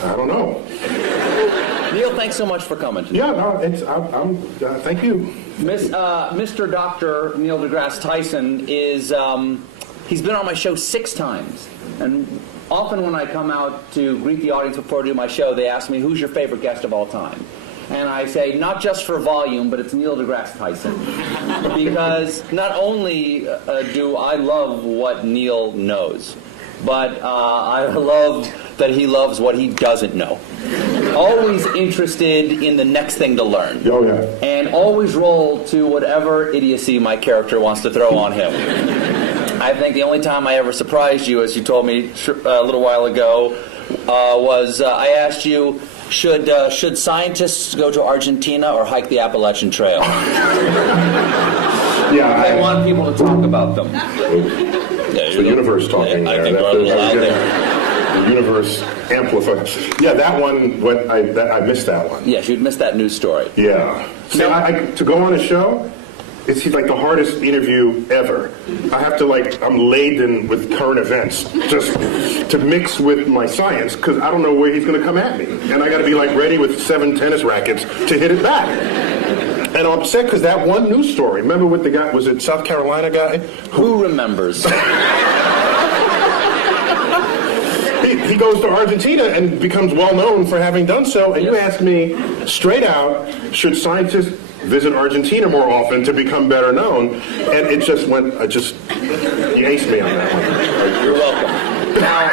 I don't know. Neil, thanks so much for coming today. Yeah, no, thank you. Mr. Dr. Neil deGrasse Tyson is, he's been on my show 6 times. And often when I come out to greet the audience before I do my show, they ask me, who's your favorite guest of all time? And I say, not just for volume, but it's Neil deGrasse Tyson. Because not only do I love what Neil knows, but I love that he loves what he doesn't know. Always interested in the next thing to learn. Oh, yeah. And always roll to whatever idiocy my character wants to throw on him. I think the only time I ever surprised you, as you told me a little while ago, was I asked you, should scientists go to Argentina or hike the Appalachian Trail? Yeah, I want people to talk about them. It's the universe talking there. I think we're a little out there. The universe amplifies. Yeah, that one, I missed that one. Yes, you'd missed that news story. Yeah. See, to go on a show, it's like the hardest interview ever. I have to I'm laden with current events just to mix with my science because I don't know where he's going to come at me. And I got to be ready with 7 tennis rackets to hit it back. And I'm upset because that one news story, remember with the guy, was it South Carolina guy? Who remembers? He goes to Argentina and becomes well known for having done so. And you ask me straight out, should scientists visit Argentina more often to become better known? And it just went, you aced me on that one. You're welcome. Now,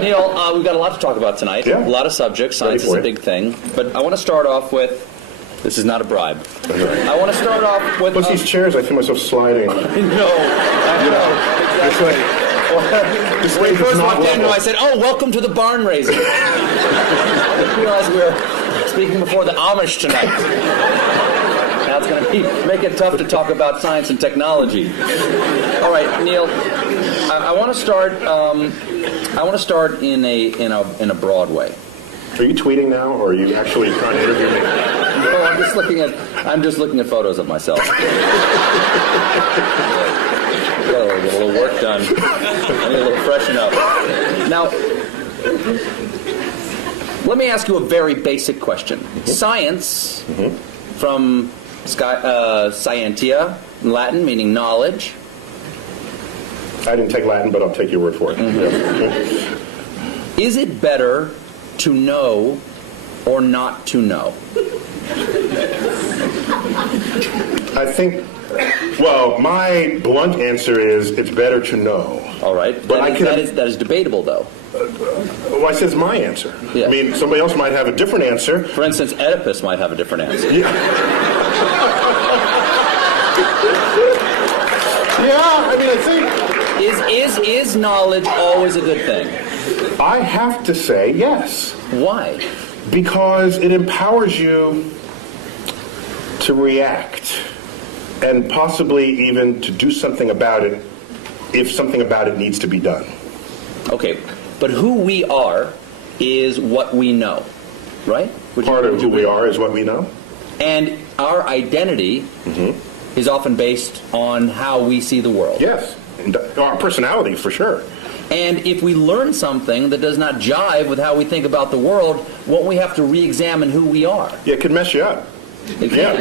Neil, we've got a lot to talk about tonight. Yeah. A lot of subjects. Science is a big thing. But I want to start off with, this is not a bribe. I want to start off with... Plus these chairs, I feel myself sliding. I know. Exactly. When we first walked in, I said, "Oh, welcome to the barn raising." I didn't realize we were speaking before the Amish tonight. Now it's going to make it tough to talk about science and technology. All right, Neil, I want to start. I want to start in a broad way. Are you tweeting now, or are you actually trying to interview me? No, I'm just looking at photos of myself. Get a little work done. I need a little freshen up. Now, let me ask you a very basic question. Science, from scientia, in Latin, meaning knowledge. I didn't take Latin, but I'll take your word for it. Is it better to know or not to know? I think, well, my blunt answer is it's better to know. All right. But that is debatable, though. Well, I said my answer. Yeah. I mean, somebody else might have a different answer. For instance, Oedipus might have a different answer. Yeah. Yeah, I mean, I think... Is knowledge always a good thing? I have to say yes. Why? Because it empowers you to react and possibly even to do something about it if something about it needs to be done. Okay, but who we are is what we know, right? Part of who we are is what we know. And our identity is often based on how we see the world. Yes, and our personality for sure. And if we learn something that does not jive with how we think about the world, won't we have to re-examine who we are? Yeah, it could mess you up. It can.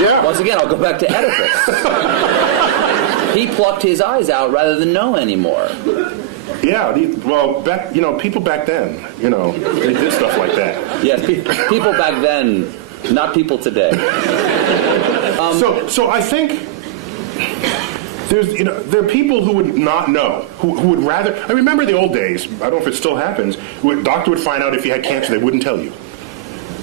Yeah. Once again, I'll go back to Oedipus. He plucked his eyes out rather than know anymore. Yeah, well, people back then, they did stuff like that. Yes, people back then, not people today. So I think there are people who would not know, who would rather. I remember the old days. I don't know if it still happens. A doctor would find out if you had cancer, they wouldn't tell you.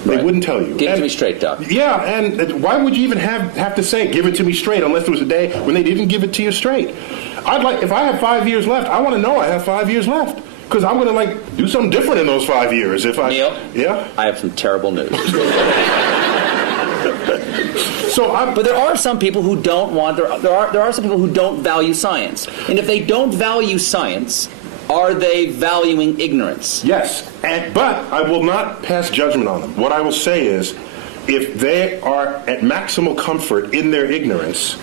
They wouldn't tell you. Give it to me straight, Doc. Yeah, and why would you even have to say, give it to me straight, unless there was a day when they didn't give it to you straight? If I have 5 years left, I want to know I have 5 years left. Because I'm going to, do something different in those 5 years. Neil? Yeah? I have some terrible news. But there are some people who don't want, there are some people who don't value science. And if they don't value science, are they valuing ignorance? Yes, but I will not pass judgment on them. What I will say is, if they are at maximal comfort in their ignorance,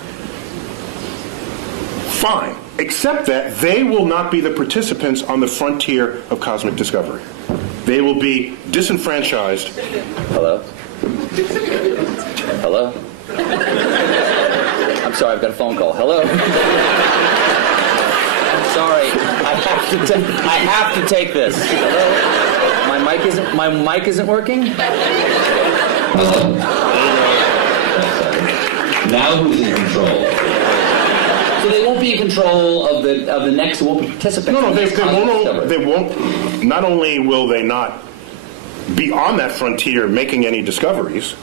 fine. except that they will not be the participants on the frontier of cosmic discovery. They will be disenfranchised. Hello? Hello? I'm sorry, I've got a phone call. Hello? I'm sorry. I have to take this. Hello? My mic isn't working? Hello? Now who's in control? So they won't be in control of the next, won't be participants. No, in the next cosmic discovery. they won't. Not only will they not be on that frontier making any discoveries,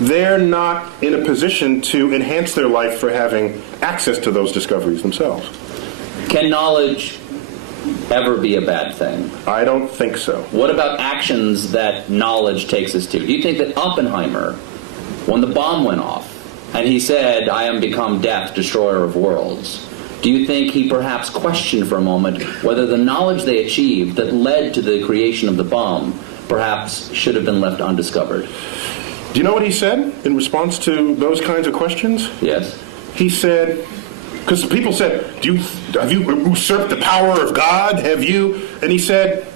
they're not in a position to enhance their life for having access to those discoveries themselves. Can knowledge ever be a bad thing? I don't think so. What about actions that knowledge takes us to? Do you think that Oppenheimer, when the bomb went off, and he said, "I am become death, destroyer of worlds," do you think he perhaps questioned for a moment whether the knowledge they achieved that led to the creation of the bomb perhaps should have been left undiscovered? Do you know what he said in response to those kinds of questions? Yes. He said, because people said, have you usurped the power of God? Have you? And he said,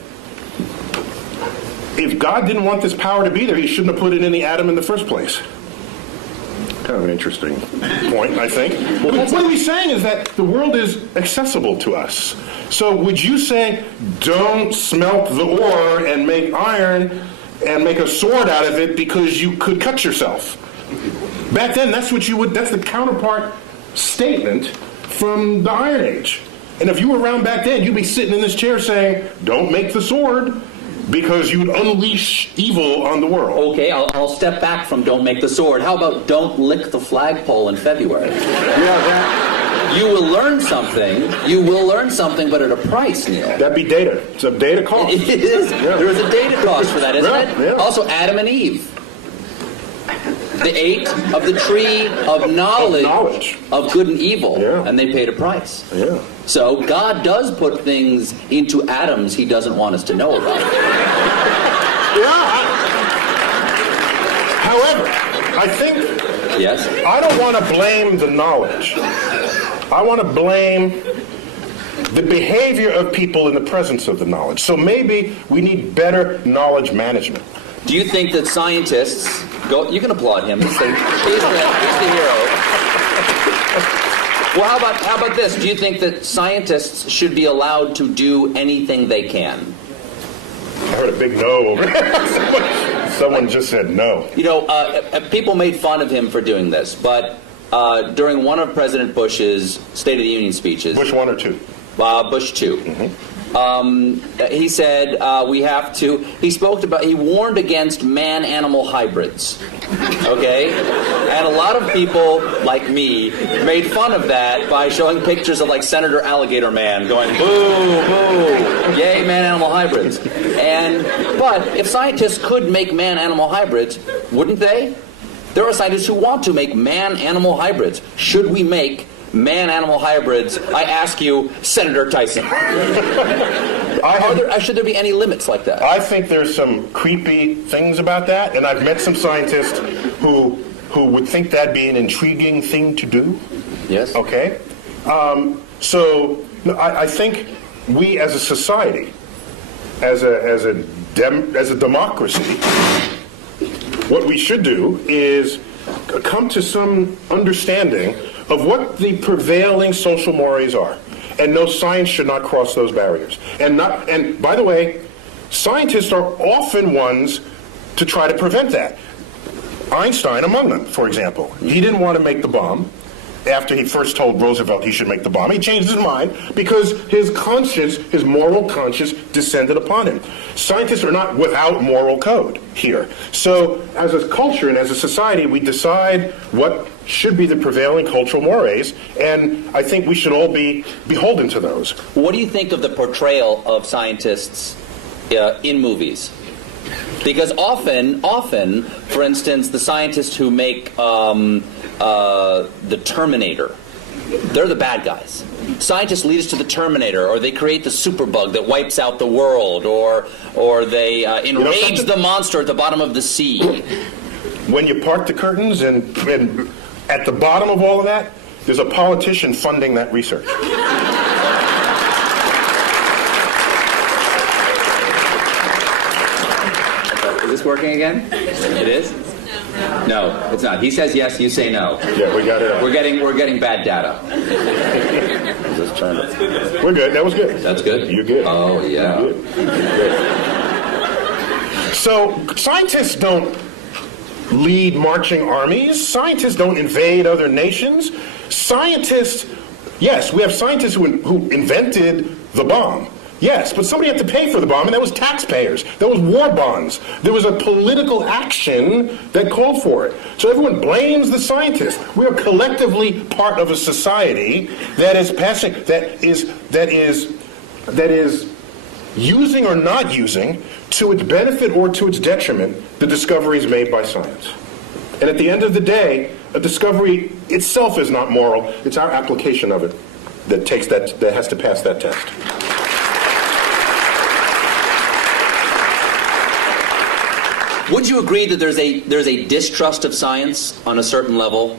if God didn't want this power to be there, he shouldn't have put it in the atom in the first place. Kind of an interesting point, I think. What he's saying is that the world is accessible to us. So would you say, don't smelt the ore and make iron and make a sword out of it because you could cut yourself? Back then, that's the counterpart statement from the Iron Age. And if you were around back then, you'd be sitting in this chair saying, don't make the sword, because you'd unleash evil on the world. Okay, I'll step back from don't make the sword. How about don't lick the flagpole in February? Yeah, You will learn something. You will learn something, but at a price, Neil. that'd be data. It's a data cost. It is. Yeah. There is a data cost for that, isn't it? Yeah. Also, Adam and Eve. They ate of the tree of knowledge of good and evil, Yeah. and they paid a price. Yeah. So God does put things into atoms he doesn't want us to know about. Yeah. However, I think Yes? I don't want to blame the knowledge. I want to blame the behavior of people in the presence of the knowledge. So maybe we need better knowledge management. Do you think that scientists... You can applaud him. He's the hero. Well, how about this? Do you think that scientists should be allowed to do anything they can? I heard a big no over there. Someone just said no. You know, people made fun of him for doing this, but during one of President Bush's State of the Union speeches... Bush 1 or 2? Bush 2. He said he warned against man-animal hybrids. Okay? And a lot of people, like me, made fun of that by showing pictures of, like, Senator Alligator Man going, boo, boo, yay, man-animal hybrids. But if scientists could make man-animal hybrids, wouldn't they? There are scientists who want to make man-animal hybrids. Should we make man-animal hybrids? I ask you, Senator Tyson. Should there be any limits like that? I think there's some creepy things about that, and I've met some scientists who would think that'd be an intriguing thing to do. Yes. Okay? I think we as a society, as a democracy, what we should do is come to some understanding of what the prevailing social mores are. And no, science should not cross those barriers. And by the way, scientists are often ones to try to prevent that. Einstein among them, for example. He didn't want to make the bomb after he first told Roosevelt he should make the bomb. He changed his mind because his conscience, his moral conscience, descended upon him. Scientists are not without moral code here. So as a culture and as a society, we decide what should be the prevailing cultural mores, and I think we should all be beholden to those. What do you think of the portrayal of scientists in movies? Because often, for instance, the scientists who make the Terminator, they're the bad guys. Scientists lead us to the Terminator, or they create the superbug that wipes out the world, or they enrage the monster at the bottom of the sea. When you part the curtains and at the bottom of all of that, there's a politician funding that research. Is this working again? It is? No, it's not. He says yes, you say no. Yeah, we got it. We're getting bad data. Just trying to... We're good. That was good. That's good? You're good. Oh, yeah. You're good. So, scientists don't lead marching armies. Scientists don't invade other nations. Scientists, yes, we have scientists who invented the bomb. Yes, but somebody had to pay for the bomb, and that was taxpayers. That was war bonds. There was a political action that called for it. So everyone blames the scientists. We are collectively part of a society that is passing, that is using or not using, to its benefit or to its detriment, the discoveries made by science. And at the end of the day, a discovery itself is not moral. It's our application of it that has to pass that test. Would you agree that there's a distrust of science on a certain level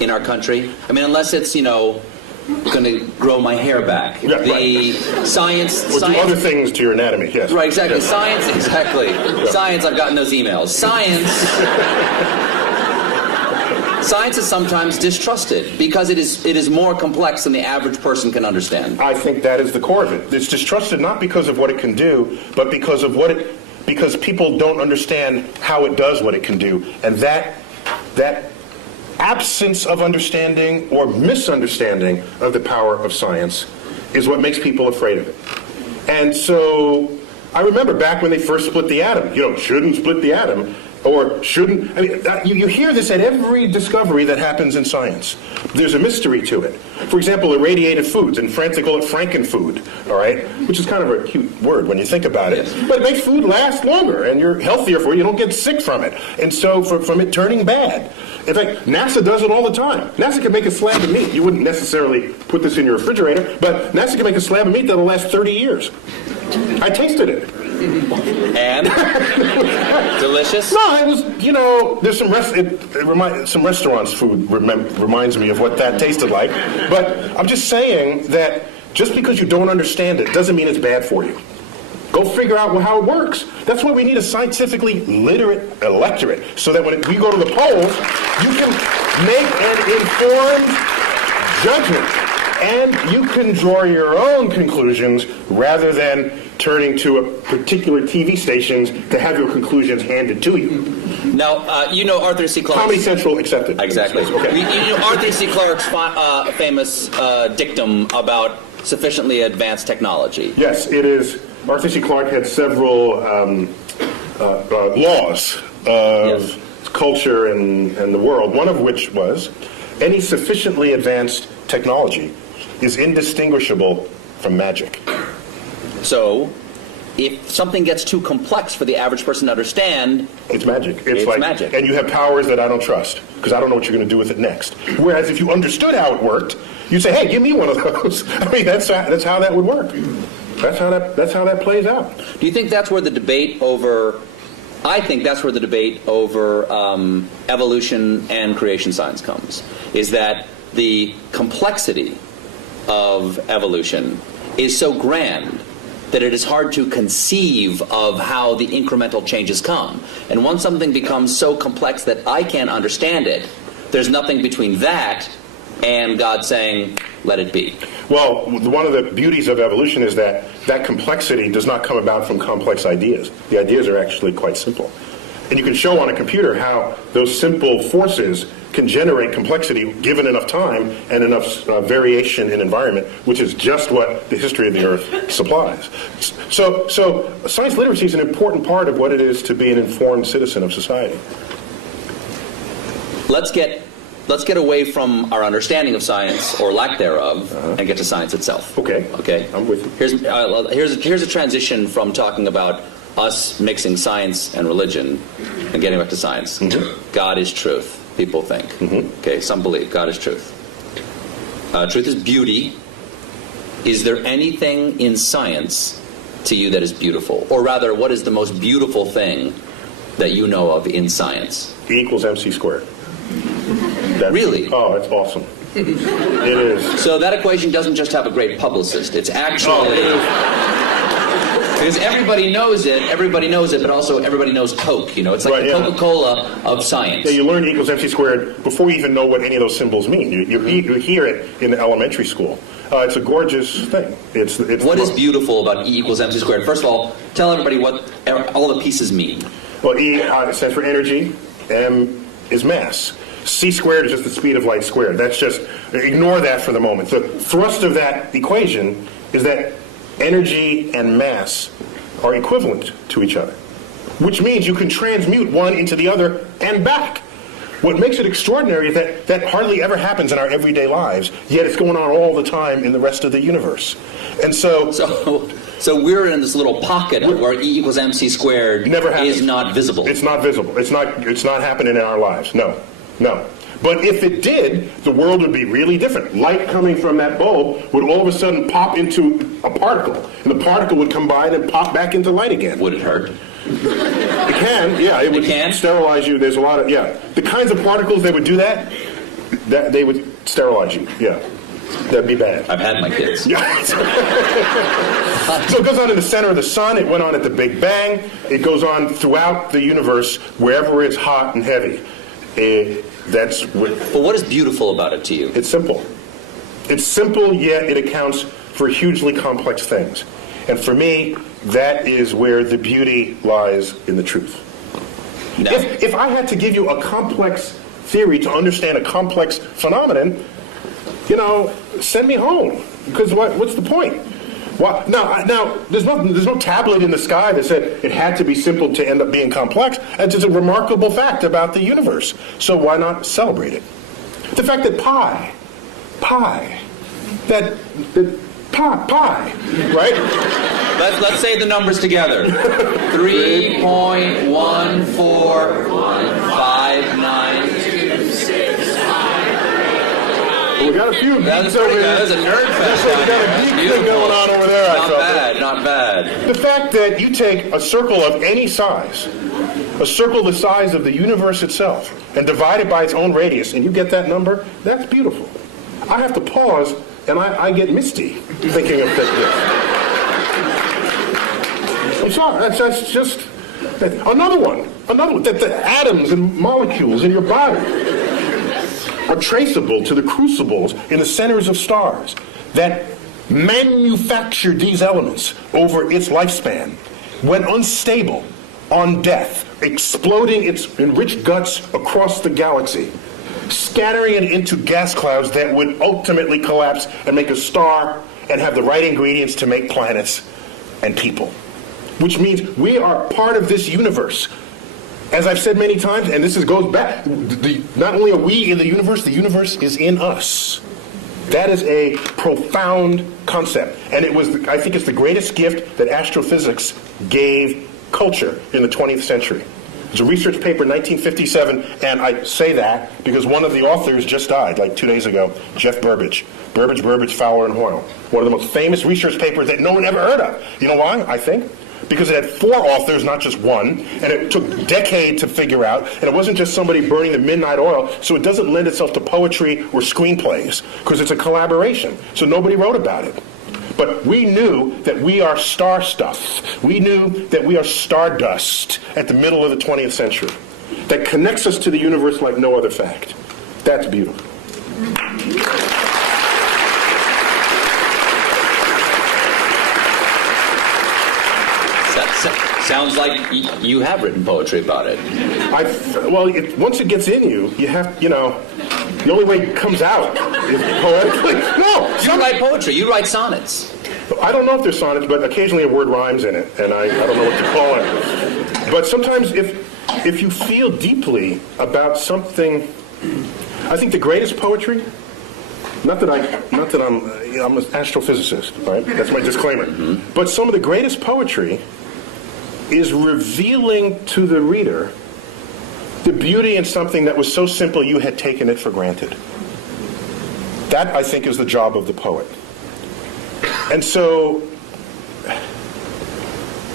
in our country? I mean, unless it's, going to grow my hair back. Yeah, Science... Or do other things to your anatomy, yes. Right, exactly. Yes. Science, exactly. Yeah. Science, I've gotten those emails. Science is sometimes distrusted because it is more complex than the average person can understand. I think that is the core of it. It's distrusted not because of what it can do, but because people don't understand how it does what it can do. And that absence of understanding or misunderstanding of the power of science is what makes people afraid of it. And so I remember back when they first split the atom, shouldn't split the atom. Or shouldn't, you hear this at every discovery that happens in science. There's a mystery to it. For example, irradiated foods. In France, they call it frankenfood, all right? Which is kind of a cute word when you think about it. But it makes food last longer, and you're healthier for it. You don't get sick from it. And so from it turning bad. In fact, NASA does it all the time. NASA can make a slab of meat. You wouldn't necessarily put this in your refrigerator, but NASA can make a slab of meat that'll last 30 years. I tasted it. And? Delicious? No, it was, there's some restaurants' food reminds me of what that tasted like. But I'm just saying that just because you don't understand it doesn't mean it's bad for you. Go figure out how it works. That's why we need a scientifically literate electorate, so that when we go to the polls, you can make an informed judgment. And you can draw your own conclusions rather than turning to a particular TV stations to have your conclusions handed to you. Now, Arthur C. Clarke. Comedy Central accepted. Exactly. Okay. Arthur C. Clarke's famous dictum about sufficiently advanced technology. Yes, it is. Arthur C. Clarke had several laws of culture and the world, one of which was any sufficiently advanced technology is indistinguishable from magic. So, if something gets too complex for the average person to understand, it's magic. It's like magic. And you have powers that I don't trust, because I don't know what you're going to do with it next. Whereas if you understood how it worked, you say, hey, give me one of those. I mean, that's how that would work. That's how that plays out. Do you think that's where the debate over... I think that's where the debate over evolution and creation science comes, is that the complexity of evolution is so grand that it is hard to conceive of how the incremental changes come. And once something becomes so complex that I can't understand it, there's nothing between that and God saying, let it be. Well, one of the beauties of evolution is that complexity does not come about from complex ideas. The ideas are actually quite simple. And you can show on a computer how those simple forces can generate complexity given enough time and enough variation in environment, which is just what the history of the Earth supplies. So science literacy is an important part of what it is to be an informed citizen of society. Let's get away from our understanding of science, or lack thereof, and get to science itself. Okay. I'm with you. Here's a transition from talking about us mixing science and religion and getting back to science. Mm-hmm. God is truth, people think. Mm-hmm. Okay, some believe God is truth. Truth is beauty. Is there anything in science to you that is beautiful? Or rather, what is the most beautiful thing that you know of in science? E equals MC squared. Really? Oh, that's awesome. It is. So that equation doesn't just have a great publicist. It's actually... Because everybody knows it, but also everybody knows Coke, It's like the Coca-Cola of science. Yeah, you learn E equals MC squared before you even know what any of those symbols mean. You hear it in elementary school. It's a gorgeous thing. What is beautiful about E equals MC squared? First of all, tell everybody what all the pieces mean. Well, E stands for energy. M is mass. C squared is just the speed of light squared. That's just, ignore that for the moment. The thrust of that equation is that energy and mass are equivalent to each other, which means you can transmute one into the other and back. What makes it extraordinary is that that hardly ever happens in our everyday lives, yet it's going on all the time in the rest of the universe. And so we're in this little pocket where E equals MC squared is not visible. It's not visible. It's not happening in our lives. No. But if it did, the world would be really different. Light coming from that bulb would all of a sudden pop into a particle, and the particle would combine and pop back into light again. Would it hurt? It can, yeah. It would sterilize you. There's a lot of, the kinds of particles that would do that they would sterilize you, yeah. That'd be bad. I've had my kids. Yeah. So it goes on in the center of the sun. It went on at the Big Bang. It goes on throughout the universe, wherever it's hot and heavy. But what is beautiful about it to you? It's simple. It's simple, yet it accounts for hugely complex things. And for me, that is where the beauty lies in the truth. No. If I had to give you a complex theory to understand a complex phenomenon, send me home. Because what's the point? Well, now, there's no tablet in the sky that said it had to be simple to end up being complex. It's just a remarkable fact about the universe. So why not celebrate it? The fact that pi, right? Let's say the numbers together. 3.145926. We got a few geeks over there. That's a nerd fest. We got a geek thing going on over there. Not bad. The fact that you take a circle of any size, a circle the size of the universe itself, and divide it by its own radius, and you get that number, that's beautiful. I have to pause, and I get misty thinking of this. I'm sorry, that's just another one, that the atoms and molecules in your body are traceable to the crucibles in the centers of stars that manufactured these elements over its lifespan, when unstable, on death, exploding its enriched guts across the galaxy, scattering it into gas clouds that would ultimately collapse and make a star and have the right ingredients to make planets and people. Which means we are part of this universe. As I've said many times, and this goes back, not only are we in the universe is in us. That is a profound concept. And I think it's the greatest gift that astrophysics gave culture in the 20th century. There's a research paper in 1957, and I say that because one of the authors just died, like 2 days ago, Jeff Burbidge. Burbidge, Fowler, and Hoyle. One of the most famous research papers that no one ever heard of. You know why, I think? Because it had 4 authors, not just one, and it took a decade to figure out, and it wasn't just somebody burning the midnight oil, so it doesn't lend itself to poetry or screenplays, because it's a collaboration, so nobody wrote about it. But we knew that we are star stuff. We knew that we are stardust at the middle of the 20th century. That connects us to the universe like no other fact. That's beautiful. Sounds like you have written poetry about it. Once it gets in you, you have, the only way it comes out is poetically. No! You write poetry. You write sonnets. I don't know if they're sonnets, but occasionally a word rhymes in it, and I don't know what to call it. But sometimes if you feel deeply about something, I think the greatest poetry, not that I'm an astrophysicist, right? That's my disclaimer. Mm-hmm. But some of the greatest poetry is revealing to the reader the beauty in something that was so simple you had taken it for granted. That, I think, is the job of the poet. And so,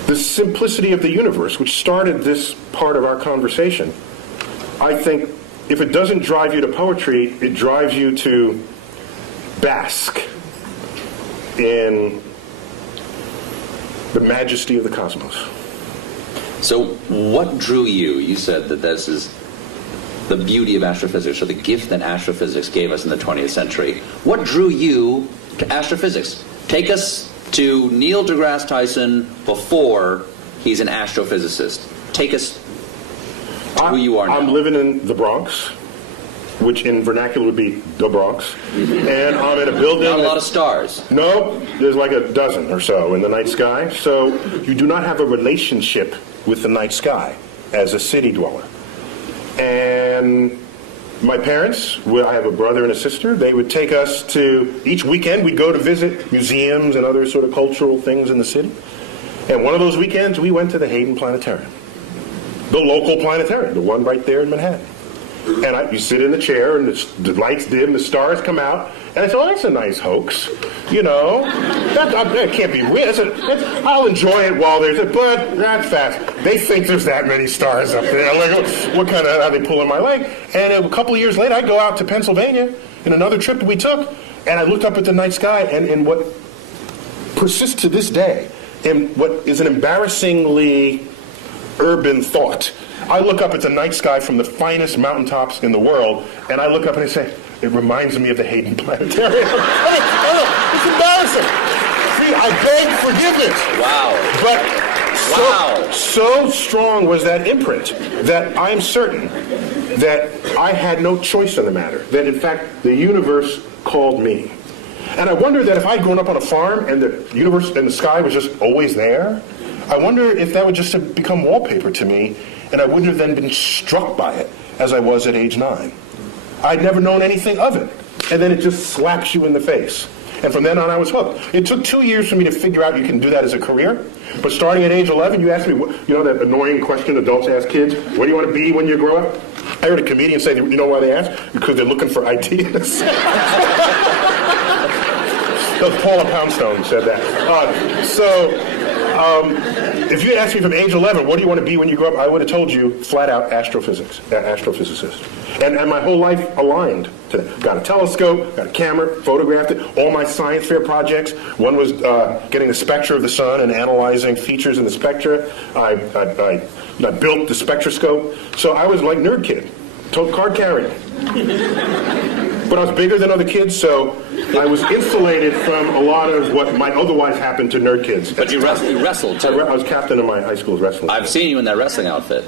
the simplicity of the universe, which started this part of our conversation, I think if it doesn't drive you to poetry, it drives you to bask in the majesty of the cosmos. So what drew you? You said that this is the beauty of astrophysics, or the gift that astrophysics gave us in the 20th century. What drew you to astrophysics? Take us to Neil deGrasse Tyson before he's an astrophysicist. Take us to who you are now. I'm living in the Bronx, which in vernacular would be the Bronx. And I'm in a building... Not a lot of stars. No, there's like a dozen or so in the night sky. So you do not have a relationship with the night sky as a city dweller. And my parents, I have a brother and a sister, they would take us to, each weekend we'd go to visit museums and other sort of cultural things in the city. And one of those weekends we went to the Hayden Planetarium. The local planetarium, the one right there in Manhattan. And you sit in the chair, and the lights dim, the stars come out, and I said, "Oh, that's a nice hoax, you know. That can't be real. I'll enjoy it while there's it, but that's fast. They think there's that many stars up there. Like, what kind of? Are they pulling my leg?" And a couple of years later, I go out to Pennsylvania in another trip that we took, and I looked up at the night sky, and in what persists to this day, in what is an embarrassingly urban thought. I look up at the night sky from the finest mountaintops in the world, and I look up and I say, "It reminds me of the Hayden Planetarium." It's embarrassing. See, I beg forgiveness. Wow. But so strong was that imprint that I'm certain that I had no choice in the matter. That, in fact, the universe called me. And I wonder that if I'd grown up on a farm and the universe and the sky was just always there, I wonder if that would just have become wallpaper to me, and I wouldn't have then been struck by it as I was at age 9. I'd never known anything of it. And then it just slaps you in the face. And from then on, I was hooked. It took 2 years for me to figure out you can do that as a career. But starting at age 11, you asked me, you know that annoying question adults ask kids, "What do you want to be when you grow up?" I heard a comedian say, you know why they ask? Because they're looking for ideas. Paula Poundstone said that. If you had asked me from age 11, what do you want to be when you grow up, I would have told you flat out astrophysicist. And my whole life aligned to that. Got a telescope, got a camera, photographed it. All my science fair projects, one was getting the spectra of the sun and analyzing features in the spectra. I built the spectroscope. So I was like nerd kid, card carrying. But I was bigger than other kids, so I was insulated from a lot of what might otherwise happen to nerd kids. But you wrestled, too. I was captain of my high school's wrestling. I've seen you in that wrestling outfit.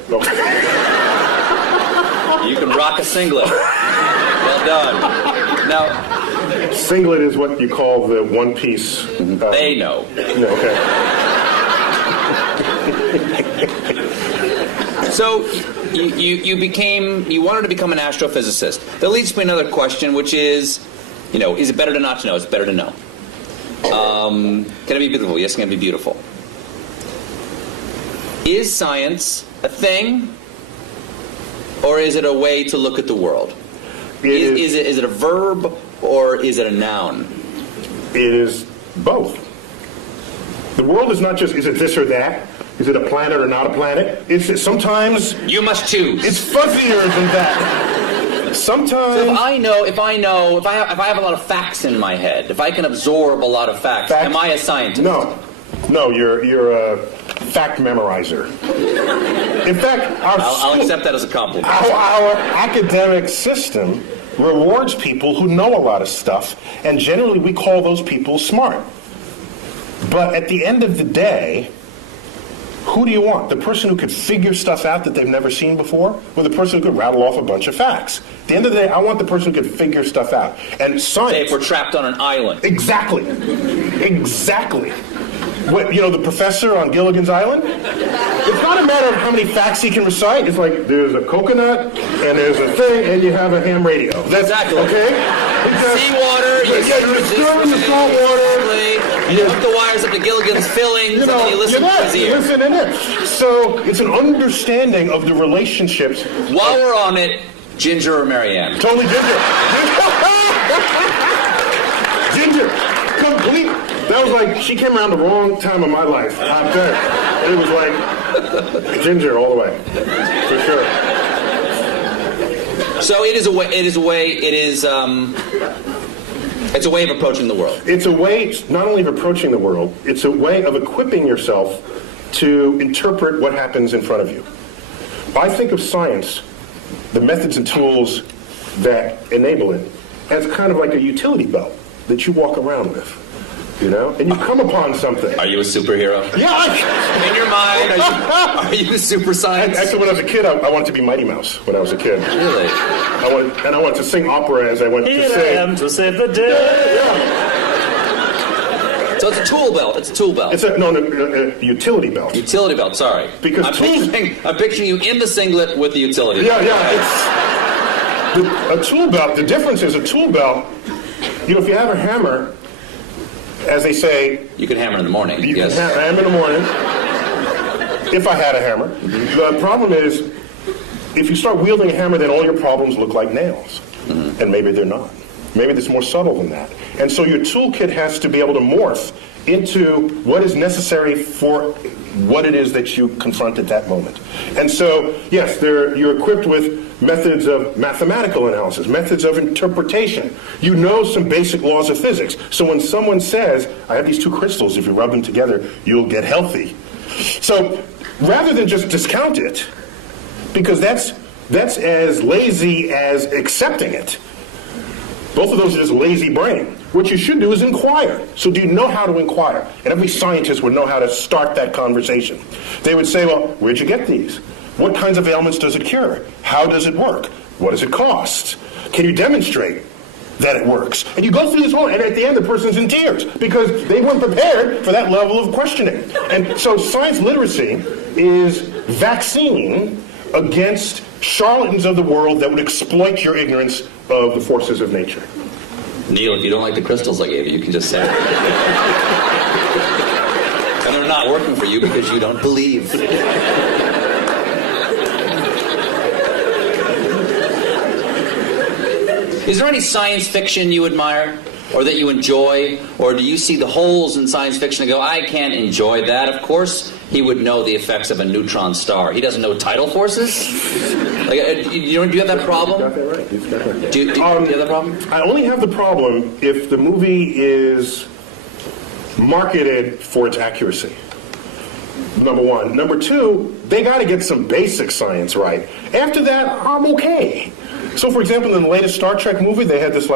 You can rock a singlet. Well done. Now, singlet is what you call the one-piece... they know. No, okay. So... You wanted to become an astrophysicist. That leads to another question, which is, is it better to not to know? It's better to know. Can it be beautiful? Yes, can it be beautiful? Is science a thing, or is it a way to look at the world? Is it a verb, or is it a noun? It is both. The world is not just, is it this or that? Is it a planet or not a planet? Sometimes... You must choose. It's fuzzier than that. Sometimes... So if I have a lot of facts in my head, if I can absorb a lot of facts, am I a scientist? No, you're a fact memorizer. In fact, I'll accept that as a compliment. Our academic system rewards people who know a lot of stuff, and generally we call those people smart. But at the end of the day, who do you want? The person who could figure stuff out that they've never seen before, or the person who could rattle off a bunch of facts? At the end of the day, I want the person who could figure stuff out. And science... Say if we're trapped on an island. Exactly. What, the professor on Gilligan's Island? It's not a matter of how many facts he can recite. It's like, there's a coconut, and there's a thing, and you have a ham radio. That's exactly. Okay? Seawater, you stir in the salt water. You hook the wires up to Gilligan's fillings, and then you listen to his ear. Listen in it. So it's an understanding of the relationships. While we're on it, Ginger or Marianne? Totally Ginger. Ginger. Complete. That was like, she came around the wrong time of my life. I'm there. It was like Ginger all the way. For sure. So it is a way, It's a way of approaching the world. It's a way not only of approaching the world, it's a way of equipping yourself to interpret what happens in front of you. I think of science, the methods and tools that enable it, as kind of like a utility belt that you walk around with, you know? And you come upon something. Are you a superhero? Yeah, In your mind, are you super science? actually, when I was a kid, I wanted to be Mighty Mouse when I was a kid. Really? I wanted to sing opera as I went to sing. To save the day. Yeah. So it's a tool belt. It's a tool belt. It's a utility belt. Utility belt, sorry. Because I'm tools- picturing you in the singlet with the utility belt. A tool belt, the difference is a tool belt, you know, if you have a hammer, as they say, You can hammer in the morning, you yes. can hammer in the morning, if I had a hammer. The problem is, if you start wielding a hammer, then all your problems look like nails. And maybe they're not. Maybe it's more subtle than that. And so your toolkit has to be able to morph into what is necessary for what it is that you confront at that moment. And so, yes, you're equipped with methods of mathematical analysis, methods of interpretation. You know some basic laws of physics. So when someone says, I have these two crystals, if you rub them together, you'll get healthy. So rather than just discount it, because that's as lazy as accepting it. Both of those are just lazy brain. What you should do is inquire. So do you know how to inquire? And every scientist would know how to start that conversation. They would say, well, where'd you get these? What kinds of ailments does it cure? How does it work? What does it cost? Can you demonstrate that it works? And you go through this whole, and at the end the person's in tears because they weren't prepared for that level of questioning. And so science literacy is vaccine against charlatans of the world that would exploit your ignorance of the forces of nature. Neil, if you don't like the crystals I gave you, you can just say it. And they're not working for you because you don't believe. Is there any science fiction you admire? Or that you enjoy? Or do you see the holes in science fiction and go, I can't enjoy that? Of course he would know the effects of a neutron star. He doesn't know tidal forces? Like, do you have that problem? Got that right. You've got that right. Do you have that problem? I only have the problem if the movie is marketed for its accuracy. Number one. Number two, they got to get some basic science right. After that, I'm okay. So, for example, in the latest Star Trek movie, they had this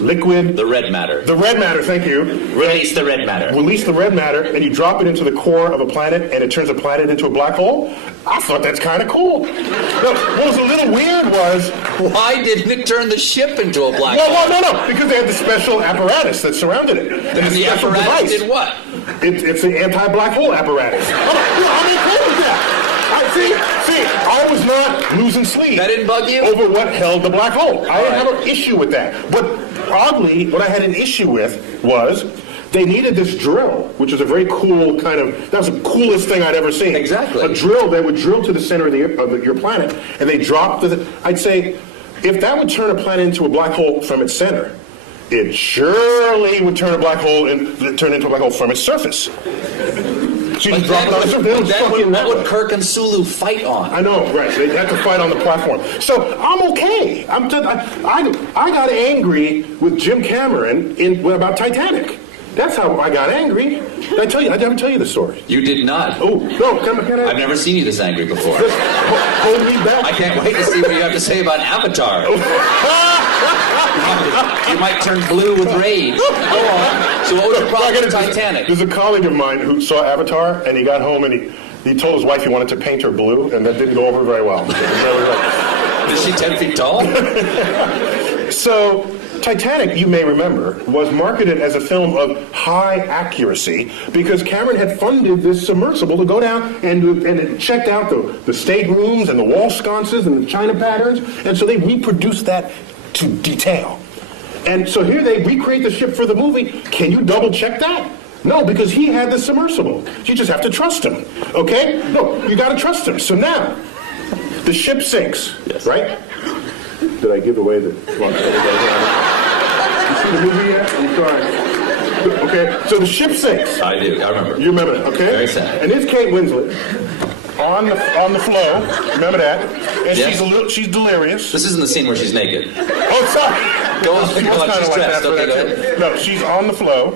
liquid. The red matter. The red matter, thank you. Release the red matter. Release the red matter, and you drop it into the core of a planet, and it turns a planet into a black hole. I thought that's kind of cool. Now, what was a little weird was... Why didn't it turn the ship into a black hole? No, because they had the special apparatus that surrounded it. And the apparatus did what? It's an anti-black hole apparatus. I'm okay with that. See, I was not losing sleep. That didn't bug you? Over what held the black hole. I didn't right. have an issue with that. But oddly, what I had an issue with was they needed this drill, which was a very cool kind of, that was the coolest thing I'd ever seen. Exactly. A drill that would drill to the center of your planet, and they dropped I'd say, if that would turn a planet into a black hole from its center, it surely would turn a black hole turn into a black hole from its surface. So you just drop it on the surface. What would Kirk and Sulu fight on? I know, right? They had to fight on the platform. So I'm okay. I got angry with Jim Cameron about Titanic. That's how I got angry. Did I tell you? I never tell you the story. You did not. Oh no! Can I? I've never seen you this angry before. Just hold me back. I can't wait to see what you have to say about Avatar. You might turn blue with rage. Go on. So what was your problem with Titanic? There's a colleague of mine who saw Avatar, and he got home and he told his wife he wanted to paint her blue, and that didn't go over very well. Is she 10 feet tall? So, Titanic, you may remember, was marketed as a film of high accuracy because Cameron had funded this submersible to go down and it checked out the staterooms and the wall sconces and the china patterns, and so they reproduced that to detail. And so here they recreate the ship for the movie. Can you double check that? No, because he had the submersible. You just have to trust him, okay? No, you got to trust him. So now, the ship sinks, yes. Right? Did I give away the... You see the movie yet? I'm sorry. Okay, so the ship sinks. I do, I remember. You remember that, okay? Very sad. And it's Kate Winslet on the flow. Remember that? And yes. she's delirious. This isn't the scene where she's naked. Oh, sorry. Go on, She go was on, kind she's of like that dressed. for Okay, that go too. ahead. No, she's on the flow,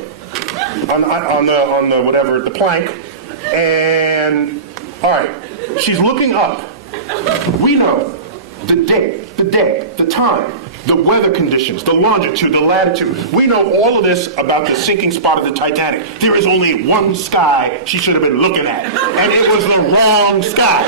on the whatever, the plank, and all right, she's looking up. We know the date, the time, the weather conditions, the longitude, the latitude. We know all of this about the sinking spot of the Titanic. There is only one sky she should have been looking at, and it was the wrong sky.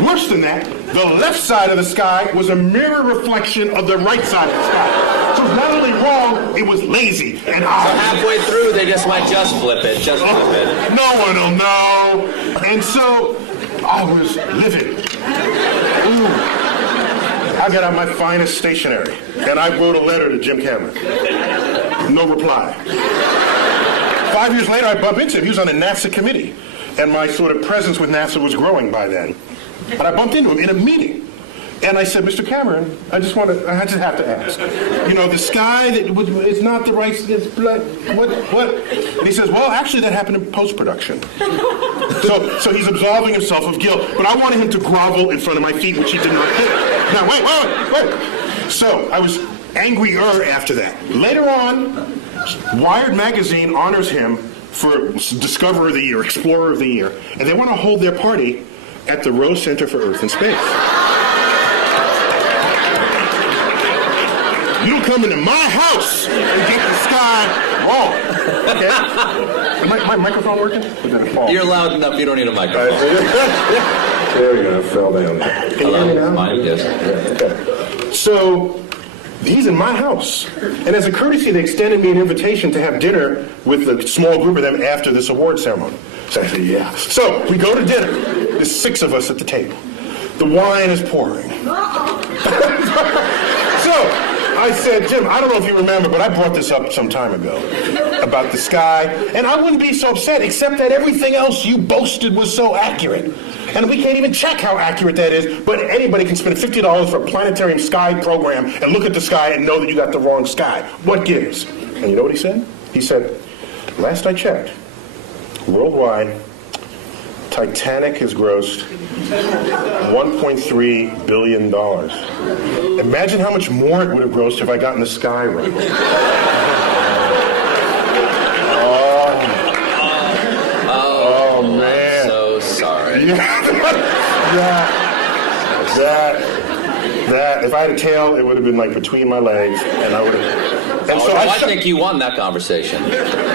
Worse than that, the left side of the sky was a mirror reflection of the right side of the sky. So it was not only wrong, it was lazy and So odd. halfway through, they just went, just flip it, just flip it. No one will know. And so I was livid. Ooh. I got out my finest stationery and I wrote a letter to Jim Cameron. No reply. 5 years later, I bump into him. He was on a NASA committee, and my sort of presence with NASA was growing by then. And I bumped into him in a meeting, and I said, "Mr. Cameron, I just have to ask. You know, the sky is not the right. It's black. What?" And he says, "Well, actually, that happened in post-production." So he's absolving himself of guilt, but I wanted him to grovel in front of my feet, which he did not do. Now, wait. So I was angrier after that. Later on, Wired magazine honors him for Discoverer of the Year, Explorer of the Year, and they want to hold their party at the Rose Center for Earth and Space. You don't come into my house and get the sky wrong. Okay? Is my microphone working? Or did it fall? You're loud enough, you don't need a microphone. There we go, it fell down. Can you hear me now? Mine, yes. Okay. So, he's in my house. And as a courtesy, they extended me an invitation to have dinner with a small group of them after this award ceremony. So I said, yeah. So we go to dinner. There's 6 of us at the table. The wine is pouring. So I said, Jim, I don't know if you remember, but I brought this up some time ago about the sky. And I wouldn't be so upset, except that everything else you boasted was so accurate. And we can't even check how accurate that is, but anybody can spend $50 for a planetarium sky program and look at the sky and know that you got the wrong sky. What gives? And you know what he said? He said, last I checked, worldwide, Titanic has grossed $1.3 billion. Imagine how much more it would have grossed if I gotten the sky right. Oh, man. So sorry. That, if I had a tail, it would have been like between my legs, and I would have. And so I think you won that conversation.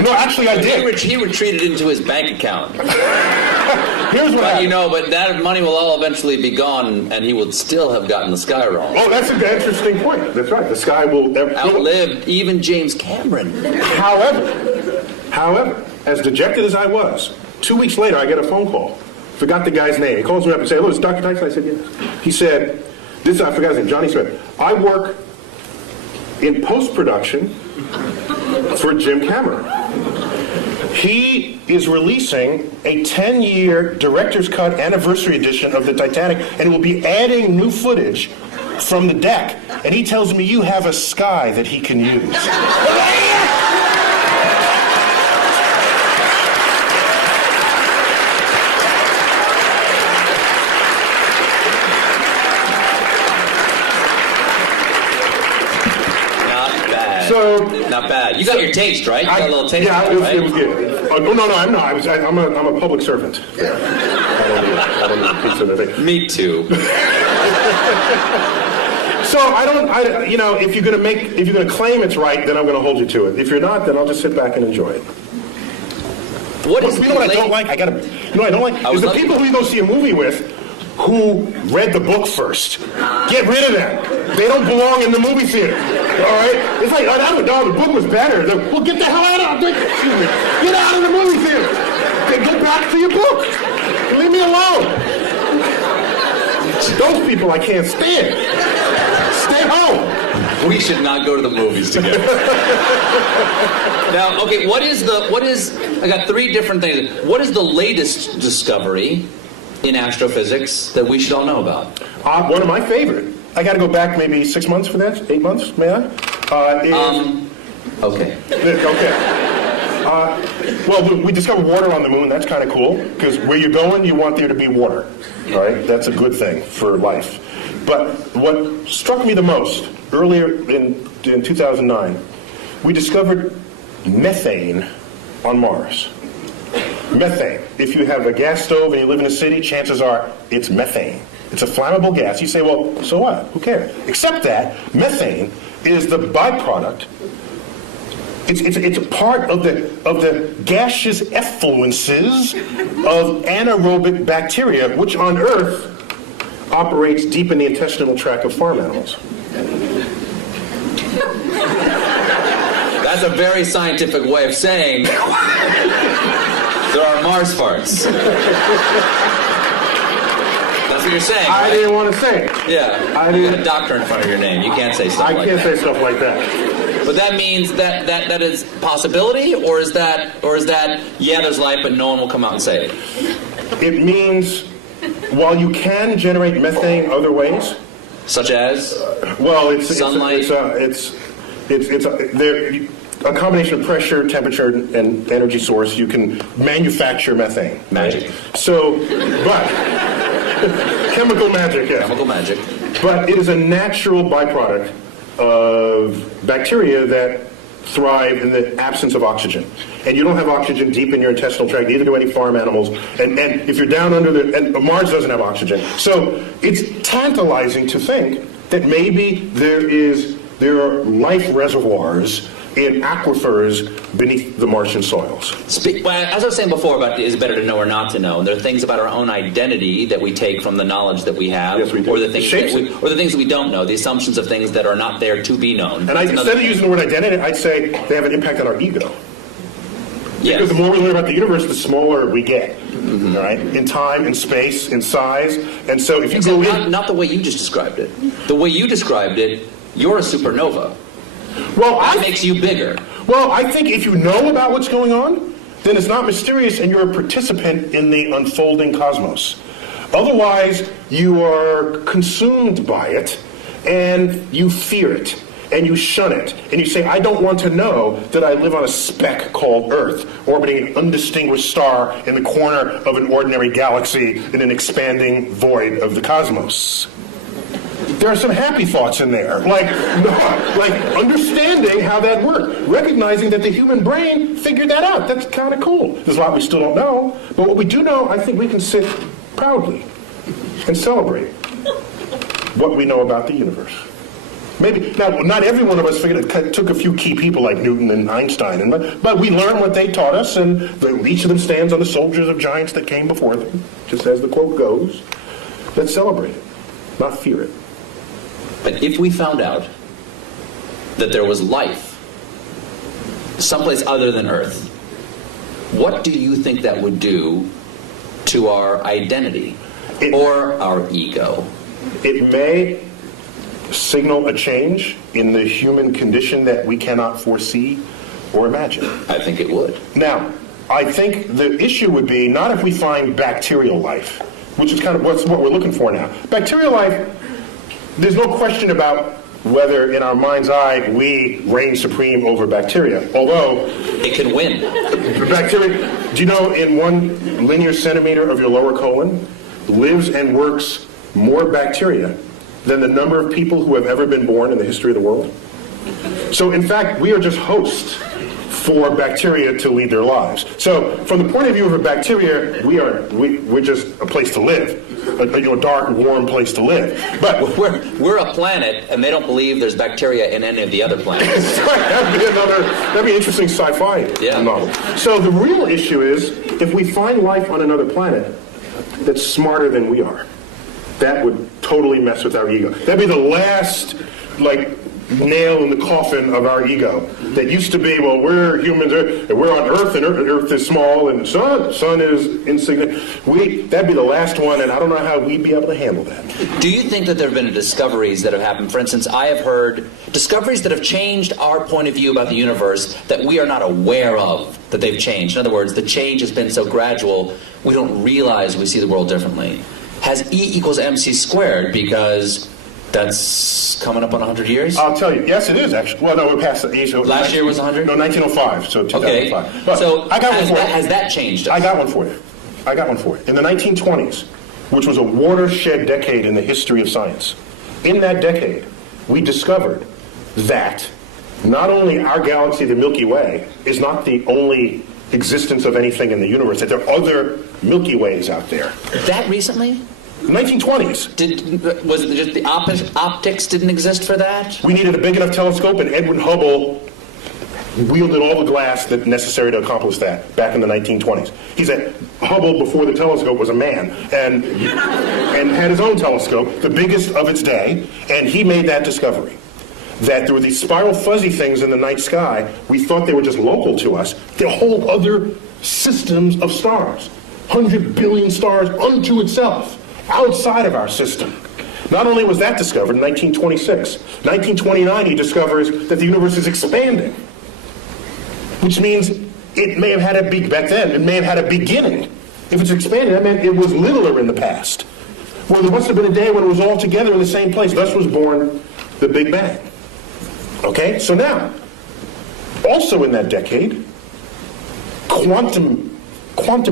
No, actually, I did. He retreated into his bank account. Here's what happened. But that money will all eventually be gone, and he would still have gotten the sky wrong. Oh, that's an interesting point. That's right. The sky will Outlived even James Cameron. However, as dejected as I was, 2 weeks later, I get a phone call. Forgot the guy's name. He calls me up and says, "Hello, it's Dr. Tyson." I said, "Yes." He said, I forgot his name, Johnny Smith. "I work in post-production for Jim Cameron. He is releasing a 10-year director's cut anniversary edition of the Titanic and will be adding new footage from the deck. And he tells me you have a sky that he can use." Not bad. You got your taste, right? You got a little taste. Yeah, of it, right? it was good. Oh, no, I'm not. I'm a public servant. Yeah. I don't need pizza today. Me too. So if you're gonna claim it's right, then I'm gonna hold you to it. If you're not, then I'll just sit back and enjoy it. What is You know what I don't like? I don't like is the people who you go see a movie with who read the book first. Get rid of them. They don't belong in the movie theater. All right? It's like, the book was better. Well, get the hell out of it. Get out of the movie theater. Go back to your book. Leave me alone. Those people I can't stand. Stay home. We should not go to the movies together. Now, okay, I got 3 different things. What is the latest discovery in astrophysics that we should all know about? One of my favorite. I got to go back maybe 6 months for that. 8 months, may I? Okay. Okay. Well, we discovered water on the moon. That's kind of cool, because where you're going, you want there to be water. All right? That's a good thing for life. But what struck me the most, earlier in 2009, we discovered methane on Mars. Methane. If you have a gas stove and you live in a city, chances are it's methane. It's a flammable gas. You say, well, so what? Who cares? Except that methane is the byproduct. It's a part of the gaseous effluences of anaerobic bacteria, which on Earth operates deep in the intestinal tract of farm animals. That's a very scientific way of saying there are Mars farts. That's what you're saying, I right? didn't want to say it. Yeah. You got a doctor in front of your name. You can't say stuff like that. I can't say stuff like that. But that means that is possibility, or is that yeah, there's life, but no one will come out and say it? It means while you can generate methane other ways, such as well, it's sunlight. It's a combination of pressure, temperature, and energy source. You can manufacture methane. Magic. Right? So, but chemical magic, yes. Chemical magic. But it is a natural byproduct of bacteria that thrive in the absence of oxygen. And you don't have oxygen deep in your intestinal tract, neither do any farm animals. And if you're down under and Mars doesn't have oxygen. So it's tantalizing to think that maybe there are life reservoirs in aquifers beneath the Martian soils. Well, as I was saying before about is it better to know or not to know, there are things about our own identity that we take from the knowledge that we have, yes, we do. or the things that we don't know, the assumptions of things that are not there to be known. And instead of using the word identity, I'd say they have an impact on our ego. Yes. Because the more we learn about the universe, the smaller we get, all right? In time, in space, in size. And so if you go in... Not the way you just described it. The way you described it, you're a supernova. Well, that makes you bigger. Well, I think if you know about what's going on, then it's not mysterious and you're a participant in the unfolding cosmos. Otherwise, you are consumed by it and you fear it and you shun it. And you say, I don't want to know that I live on a speck called Earth, orbiting an undistinguished star in the corner of an ordinary galaxy in an expanding void of the cosmos. There are some happy thoughts in there, like understanding how that worked, recognizing that the human brain figured that out. That's kind of cool. There's a lot we still don't know, but what we do know, I think we can sit proudly and celebrate what we know about the universe. Maybe now, not every one of us figured it. Took a few key people like Newton and Einstein, but we learned what they taught us, and each of them stands on the shoulders of giants that came before them, just as the quote goes. Let's celebrate it, not fear it. But if we found out that there was life someplace other than Earth, what do you think that would do to our identity or our ego? It may signal a change in the human condition that we cannot foresee or imagine. I think it would. Now, I think the issue would be not if we find bacterial life, which is kind of what we're looking for now. Bacterial life, there's no question about whether in our mind's eye we reign supreme over bacteria, although it can win. Bacteria, do you know in 1 linear centimeter of your lower colon lives and works more bacteria than the number of people who have ever been born in the history of the world? So in fact, we are just hosts for bacteria to lead their lives. So from the point of view of a bacteria, we're just a place to live. A dark, warm place to live. But we're a planet, and they don't believe there's bacteria in any of the other planets. That'd be an interesting sci-fi novel. So the real issue is, if we find life on another planet that's smarter than we are, that would totally mess with our ego. That'd be the last, nail in the coffin of our ego. That used to be, well, we're humans, we're on Earth, and Earth is small, and Sun is insignificant. That'd be the last one, and I don't know how we'd be able to handle that. Do you think that there have been discoveries that have happened? For instance, I have heard discoveries that have changed our point of view about the universe that we are not aware of, that they've changed. In other words, the change has been so gradual, we don't realize we see the world differently. Has E equals MC squared because That's coming up on 100 years? I'll tell you. Yes, it is, actually. Well, no, we're past the age. Last year was 100? No, 1905, so 2005. Okay. But So I got one for you. has that changed? I got one for you. In the 1920s, which was a watershed decade in the history of science, in that decade, we discovered that not only our galaxy, the Milky Way, is not the only existence of anything in the universe, that there are other Milky Ways out there. That recently? 1920s. Was it just the optics didn't exist for that? We needed a big enough telescope, and Edwin Hubble wielded all the glass that necessary to accomplish that back in the 1920s. He said Hubble, before the telescope, was a man and had his own telescope, the biggest of its day, and he made that discovery. That there were these spiral fuzzy things in the night sky. We thought they were just local to us. They're whole other systems of stars. 100 billion stars unto itself, outside of our system. Not only was that discovered in 1926, 1929 he discovers that the universe is expanding, which means it may have had a back then, it may have had a beginning. If it's expanding, that meant it was littler in the past. Well, there must have been a day when it was all together in the same place. Thus was born the Big Bang. Okay, so now, also in that decade, quantum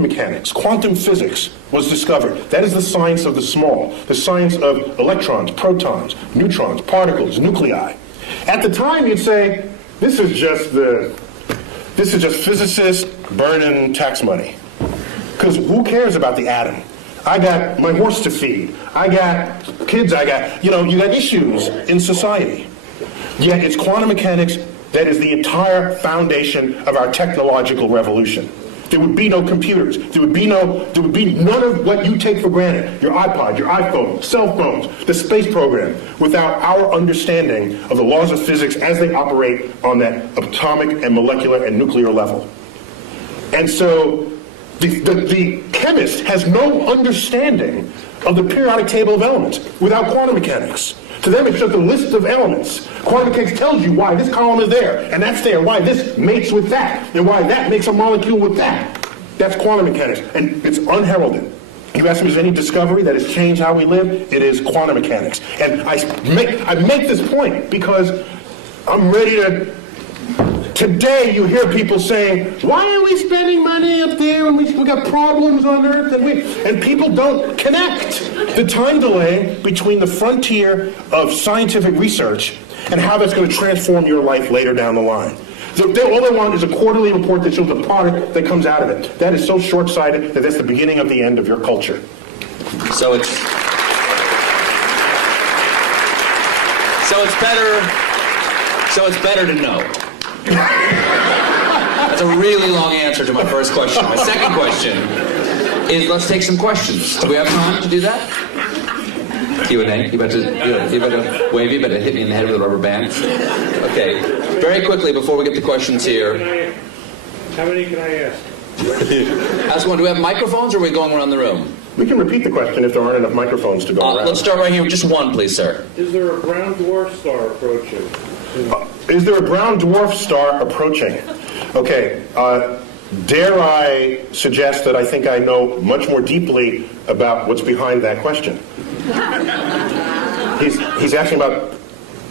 mechanics, quantum physics was discovered. That is the science of the small, the science of electrons, protons, neutrons, particles, nuclei. At the time, you'd say, this is just physicists burning tax money. Because who cares about the atom? I got my horse to feed. I got kids, you got issues in society. Yet it's quantum mechanics that is the entire foundation of our technological revolution. There would be no computers. There would be none of what you take for granted, your iPod, your iPhone, cell phones, the space program, without our understanding of the laws of physics as they operate on that atomic and molecular and nuclear level. And so the chemist has no understanding of the periodic table of elements without quantum mechanics. To them, it's just a list of elements. Quantum mechanics tells you why this column is there, and that's there, why this mates with that, and why that makes a molecule with that. That's quantum mechanics, and it's unheralded. You ask me, is there any discovery that has changed how we live? It is quantum mechanics. And I make this point because I'm ready to... Today, you hear people saying, why are we spending money up there when we got problems on Earth? And people don't connect the time delay between the frontier of scientific research and how that's going to transform your life later down the line. All they want is a quarterly report that shows the product that comes out of it. That is so short-sighted that that's the beginning of the end of your culture. So it's better to know. That's a really long answer to my first question. My second question is, let's take some questions. Do we have time to do that? Q&A. You better wave. You better hit me in the head with a rubber band. Okay. Very quickly before we get to questions here. How many can I ask? Ask one. Do we have microphones, or are we going around the room? We can repeat the question if there aren't enough microphones to go around. Let's start right here with just one, please, sir. Is there a brown dwarf star approaching? Is there a brown dwarf star approaching? Okay, dare I suggest that I think I know much more deeply about what's behind that question. He's asking about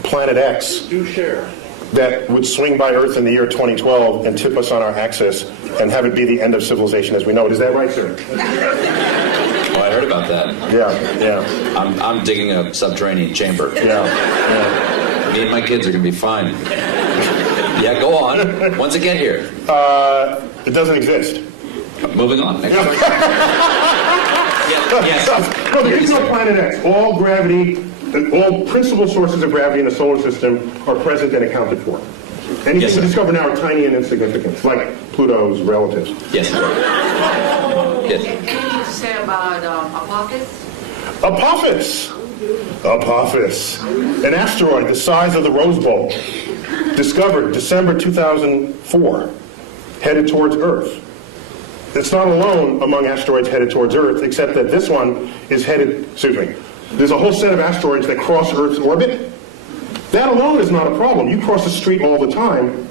Planet X. Do share. That would swing by Earth in the year 2012 and tip us on our axis and have it be the end of civilization as we know it. Is that right, sir? Oh, I heard about that. Yeah. I'm digging a subterranean chamber. Yeah. Me and my kids are going to be fine. Yeah, go on. When's it get here? It doesn't exist. Moving on. Next question. Yes. No, there is no Planet X. All gravity, all principal sources of gravity in the solar system are present and accounted for. Anything Yes, we sir. discover now are tiny and insignificant, like Pluto's relatives. Yes. Yes. Anything to say about Apophis? Apophis, an asteroid the size of the Rose Bowl, discovered December 2004, headed towards Earth. It's not alone among asteroids headed towards Earth, except that this one is headed, there's a whole set of asteroids that cross Earth's orbit. That alone is not a problem. You cross the street all the time,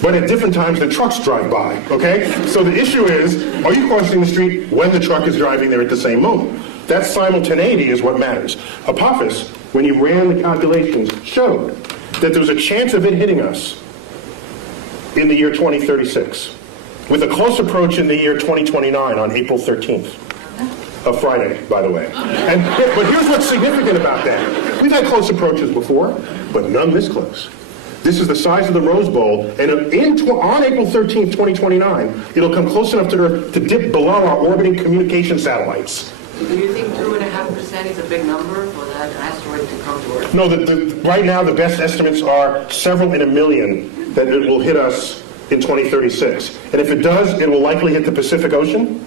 but at different times the trucks drive by, okay? So the issue is, are you crossing the street when the truck is driving there at the same moment? That simultaneity is what matters. Apophis when he ran the calculations, showed that there was a chance of it hitting us in the year 2036, with a close approach in the year 2029 on April 13th. A Friday, by the way. But here's what's significant about that. We've had close approaches before, but none this close. This is the size of the Rose Bowl, and on April 13th, 2029, it'll come close enough to Earth to dip below our orbiting communication satellites. Do you think 2.5% is a big number for that asteroid to come to Earth? No, right now the best estimates are several in a million that it will hit us in 2036. And if it does, it will likely hit the Pacific Ocean,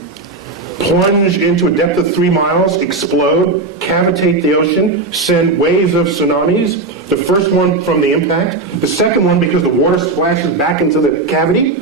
plunge into a depth of 3 miles, explode, cavitate the ocean, send waves of tsunamis. The first one from the impact. The second one, because the water splashes back into the cavity,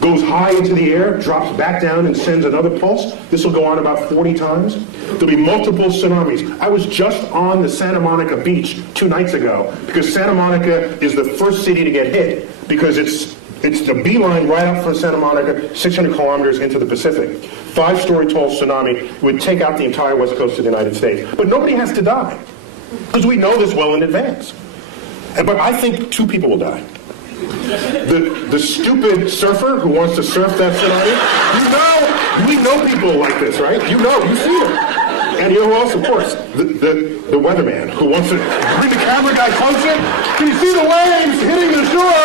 goes high into the air, drops back down and sends another pulse. This will go on about 40 times. There'll be multiple tsunamis. I was just on the Santa Monica beach 2 nights ago because Santa Monica is the first city to get hit because it's the beeline right up from Santa Monica, 600 kilometers into the Pacific. 5-story tall tsunami would take out the entire west coast of the United States. But nobody has to die because we know this well in advance. But I think 2 people will die. The stupid surfer who wants to surf that tsunami, we know people like this, right? You see them. And you know who else? Of course, the weatherman who wants to bring the camera guy closer. Can you see the waves hitting the shore?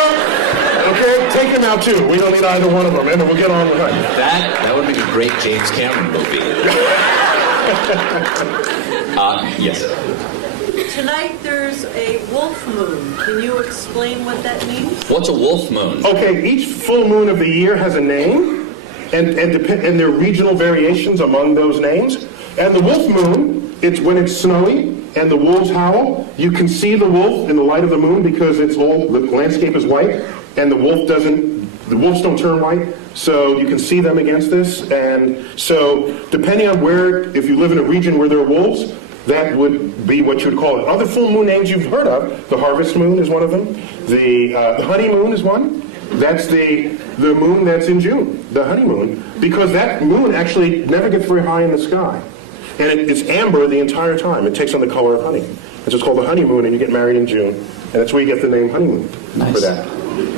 Okay, take him out too. We don't need either one of them, and we'll get on with it. That would be a great James Cameron movie. Yes. Tonight there's a wolf moon. Can you explain what that means? What's a wolf moon? Okay, each full moon of the year has a name, and there are regional variations among those names. And the wolf moon, it's when it's snowy and the wolves howl. You can see the wolf in the light of the moon because the landscape is white, and the wolves don't turn white, so you can see them against this. And so depending on if you live in a region where there are wolves, that would be what you would call it. Other full moon names you've heard of, the harvest moon is one of them. The honeymoon is one. That's the moon that's in June, the honeymoon, because that moon actually never gets very high in the sky. And it's amber the entire time. It takes on the color of honey. It's just called the honeymoon, and you get married in June. And that's where you get the name honeymoon for that.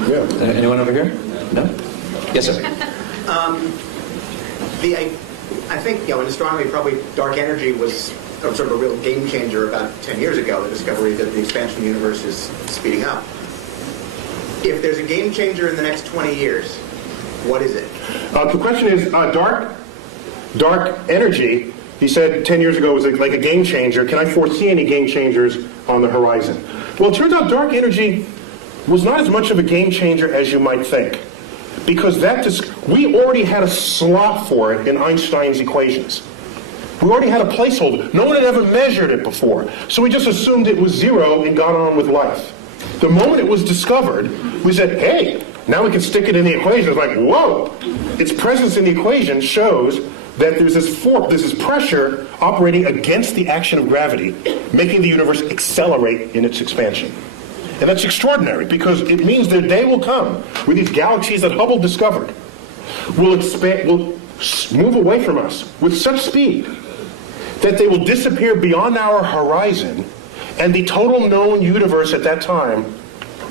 Yeah. Anyone over here? No? Yes, sir. I think, in astronomy, probably dark energy was sort of a real game changer about 10 years ago, the discovery that the expansion of the universe is speeding up. If there's a game changer in the next 20 years, what is it? The question is, dark energy, he said 10 years ago was like a game changer. Can I foresee any game changers on the horizon? Well, it turns out dark energy was not as much of a game changer as you might think, because we already had a slot for it in Einstein's equations. We already had a placeholder. No one had ever measured it before. So we just assumed it was 0 and got on with life. The moment it was discovered, we said, hey, now we can stick it in the equation. It's like, whoa! Its presence in the equation shows that there's this pressure operating against the action of gravity, making the universe accelerate in its expansion. And that's extraordinary, because it means that a day will come where these galaxies that Hubble discovered will move away from us with such speed that they will disappear beyond our horizon, and the total known universe at that time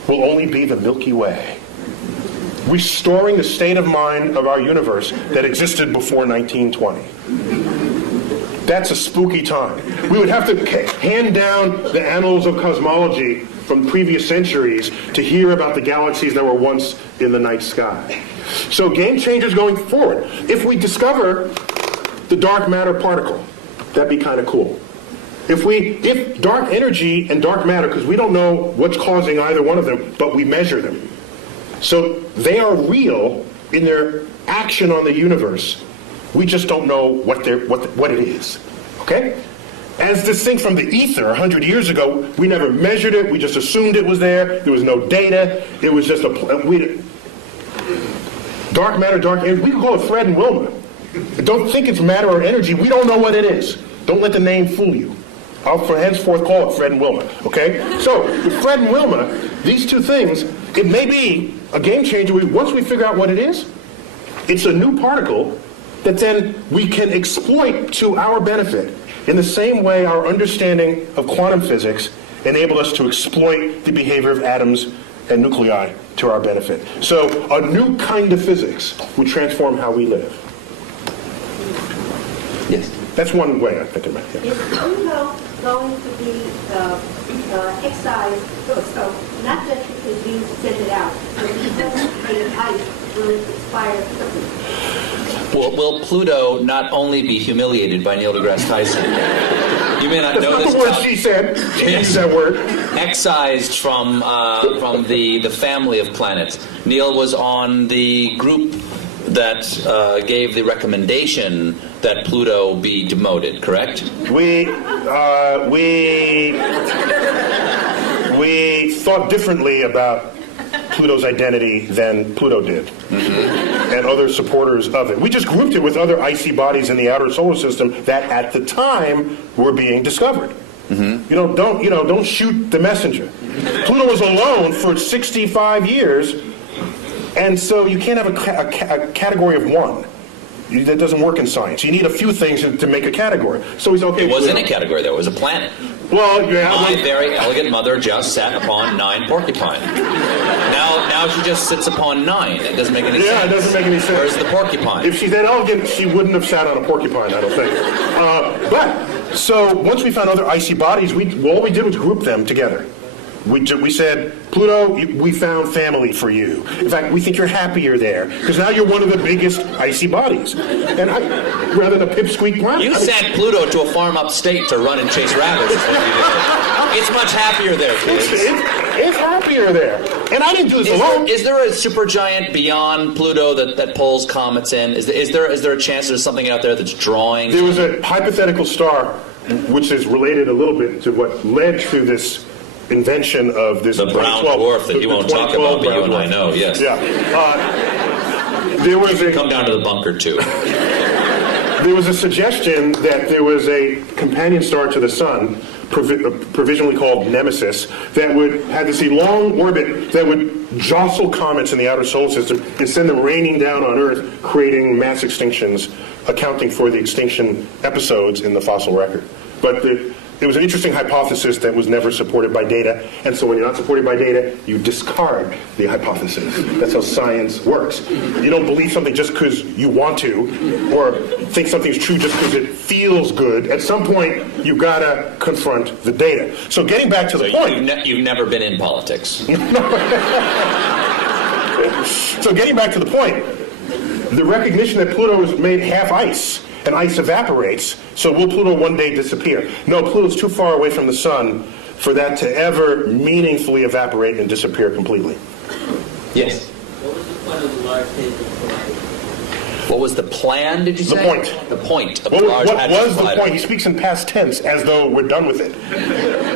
will only be the Milky Way, restoring the state of mind of our universe that existed before 1920. That's a spooky time. We would have to hand down the annals of cosmology from previous centuries to hear about the galaxies that were once in the night sky. So game changers going forward. If we discover the dark matter particle, that'd be kind of cool. If dark energy and dark matter, because we don't know what's causing either one of them, but we measure them. So they are real in their action on the universe. We just don't know what it is. Okay? As distinct from the ether 100 years ago, we never measured it. We just assumed it was there. There was no data. It was just dark matter, dark energy. We can call it Fred and Wilma. Don't think it's matter or energy. We don't know what it is. Don't let the name fool you. I'll henceforth call it Fred and Wilma. Okay? So, with Fred and Wilma, these two things, it may be a game changer. Once we figure out what it is, it's a new particle that then we can exploit to our benefit In the same way, our understanding of quantum physics enabled us to exploit the behavior of atoms and nuclei to our benefit. So a new kind of physics would transform how we live. Yes. That's one way I think about it. Is Pluto going to be excised, so not just because you send it out, but because the ice will expire quickly? Will Pluto not only be humiliated by Neil deGrasse Tyson? You may not know That's this. not the word she said. She Yes. used that word. Excised from the family of planets. Neil was on the group that gave the recommendation that Pluto be demoted, correct? We thought differently about Pluto's identity than Pluto did, and other supporters of it. We just grouped it with other icy bodies in the outer solar system that, at the time, were being discovered. Don't shoot the messenger. Pluto was alone for 65 years, and so you can't have a category of one. That doesn't work in science. You need a few things to make a category. So he's okay. It wasn't a category, though. It was a planet. Well, yeah. My very elegant mother just sat upon 9 porcupine. Now she just sits upon 9. It doesn't make any sense. Yeah, it doesn't make any sense. Where's the porcupine? If she's that elegant, she wouldn't have sat on a porcupine, I don't think. So once we found other icy bodies, all we did was group them together. We said, Pluto, we found family for you. In fact, we think you're happier there, because now you're one of the biggest icy bodies. And rather than a pipsqueak planet. You sent Pluto to a farm upstate to run and chase rabbits. Is what you did. It's much happier there, kids. It's happier there. And I didn't do this alone. Is there a supergiant beyond Pluto that pulls comets in? Is there a chance there's something out there that's drawing? There was a hypothetical star, which is related a little bit to what led to this invention of this the brown dwarf that you won't talk about, but you and I know, yes. Yeah. There was come down to the bunker too. There was a suggestion that there was a companion star to the sun, provisionally called Nemesis, that had this long orbit that would jostle comets in the outer solar system and send them raining down on Earth, creating mass extinctions, accounting for the extinction episodes in the fossil record. But it was an interesting hypothesis that was never supported by data, and so when you're not supported by data, you discard the hypothesis. That's how science works. You don't believe something just because you want to, or think something's true just because it feels good. At some point, you've got to confront the data. So getting back to the point... You've never been in politics. So getting back to the point, the recognition that Pluto is made half ice, and ice evaporates, so will Pluto one day disappear? No, Pluto's too far away from the sun for that to ever meaningfully evaporate and disappear completely. Yes. What was the point of the Large Hadron Collider? What was the plan, did you say? The point. The point of What the Large Hadron was the Collider. point? He speaks in past tense as though we're done with it.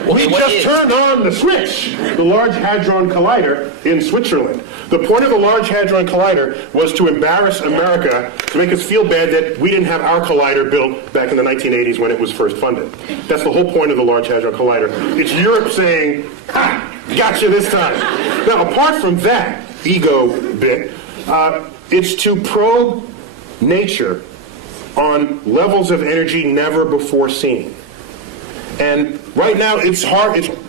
We what just is? turned on the switch, the Large Hadron Collider in Switzerland. The point of the Large Hadron Collider was to embarrass America, to make us feel bad that we didn't have our collider built back in the 1980s when it was first funded. That's the whole point of the Large Hadron Collider. It's Europe saying, gotcha this time. Now, apart from that ego bit, it's to probe nature on levels of energy never before seen. And right now, it's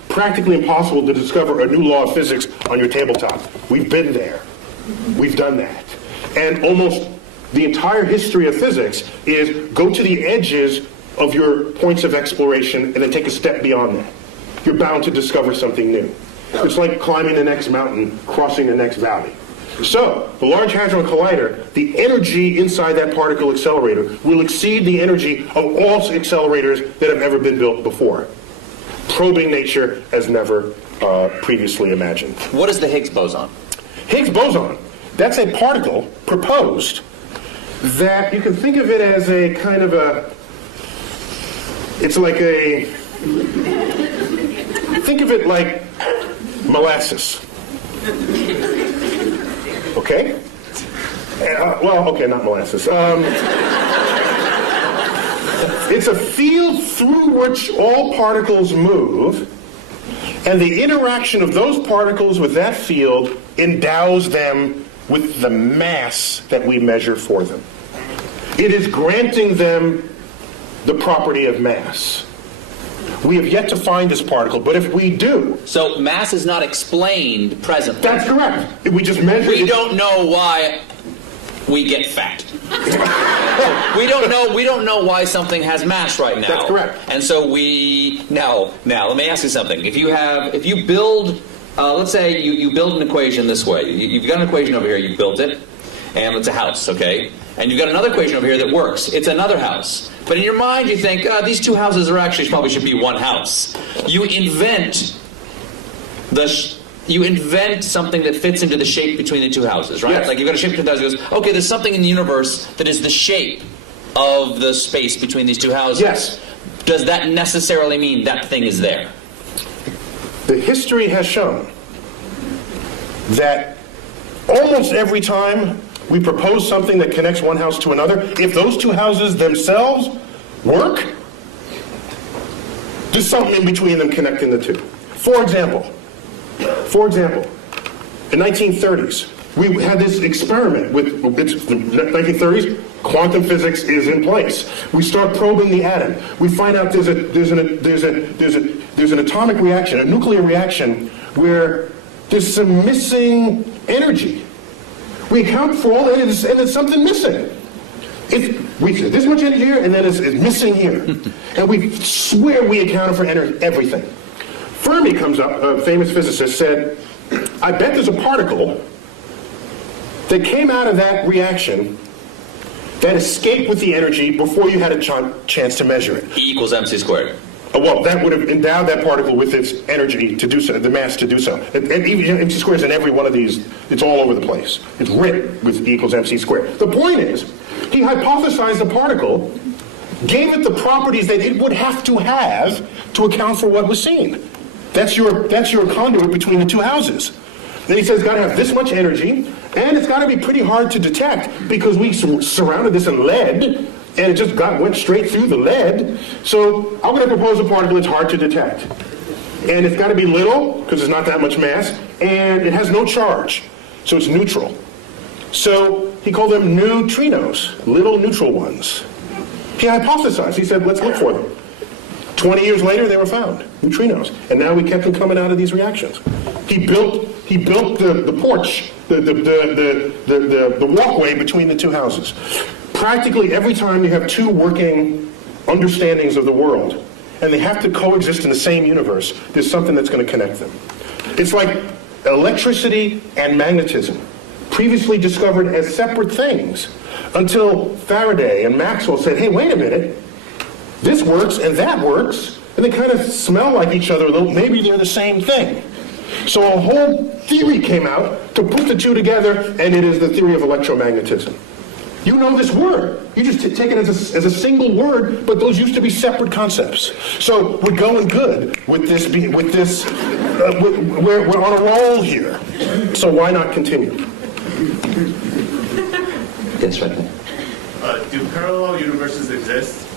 practically impossible to discover a new law of physics on your tabletop. We've been there. We've done that. And almost the entire history of physics is go to the edges of your points of exploration and then take a step beyond that. You're bound to discover something new. It's like climbing the next mountain, crossing the next valley. So, the Large Hadron Collider, the energy inside that particle accelerator will exceed the energy of all accelerators that have ever been built before, probing nature as never previously imagined. What is the Higgs boson? Higgs boson, that's a particle proposed that you can think of it as a kind of it's like think of it like molasses. Okay? Okay, not molasses. It's a field through which all particles move, and the interaction of those particles with that field endows them with the mass that we measure for them. It is granting them the property of mass. We have yet to find this particle, but if we do... So mass is not explained presently. That's correct. We just measure... We don't know why we get fat. we don't know why something has mass right now. That's correct. And so now let me ask you something. If you build let's say you build an equation this way. You've got an equation over here, you built it, and it's a house, okay? And you've got another equation over here that works. It's another house. But in your mind you think, these two houses are actually probably should be one house. You invent something that fits into the shape between the two houses, right? Yes. Like you've got a shape between the two houses. Goes, okay, there's something in the universe that is the shape of the space between these two houses. Yes. Does that necessarily mean that thing is there? The history has shown that almost every time we propose something that connects one house to another, if those two houses themselves work, there's something in between them connecting the two. For example, in 1930s, we had this experiment with, it's the 1930s, quantum physics is in place. We start probing the atom. We find out there's an atomic reaction, a nuclear reaction, where there's some missing energy. We account for all that, and there's something missing. We say this much energy here, and then it's missing here. And we swear we accounted for everything. Fermi comes up, a famous physicist, said, I bet there's a particle that came out of that reaction that escaped with the energy before you had a chance to measure it. E equals mc squared. Well, that would have endowed that particle with its energy to do so, the mass to do so. And even MC squares in every one of these, it's all over the place. It's written with E equals mc squared. The point is, he hypothesized the particle, gave it the properties that it would have to account for what was seen. That's your conduit between the two houses. Then he says it's got to have this much energy, and it's got to be pretty hard to detect because we surrounded this in lead, and it just went straight through the lead. So I'm going to propose a particle that's hard to detect. And it's got to be little, because there's not that much mass, and it has no charge, so it's neutral. So he called them neutrinos, little neutral ones. He hypothesized. He said, let's look for them. 20 years later, they were found, neutrinos. And now we kept them coming out of these reactions. He built the porch, the walkway between the two houses. Practically every time you have two working understandings of the world, and they have to coexist in the same universe, there's something that's going to connect them. It's like electricity and magnetism, previously discovered as separate things, until Faraday and Maxwell said, hey, wait a minute, this works and that works, and they kind of smell like each other, though maybe they're the same thing. So a whole theory came out to put the two together, and it is the theory of electromagnetism. You know this word. You just take it as a single word, but those used to be separate concepts. So we're going good with this. We're on a roll here. So why not continue? Yes, right there. Do parallel universes exist?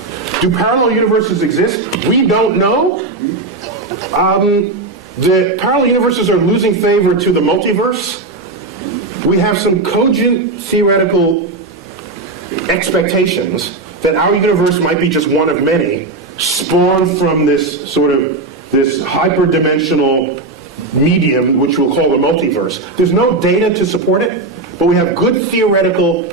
Do parallel universes exist? We don't know. The parallel universes are losing favor to the multiverse. We have some cogent theoretical expectations that our universe might be just one of many, spawned from this hyperdimensional medium, which we'll call the multiverse. There's no data to support it, but we have good theoretical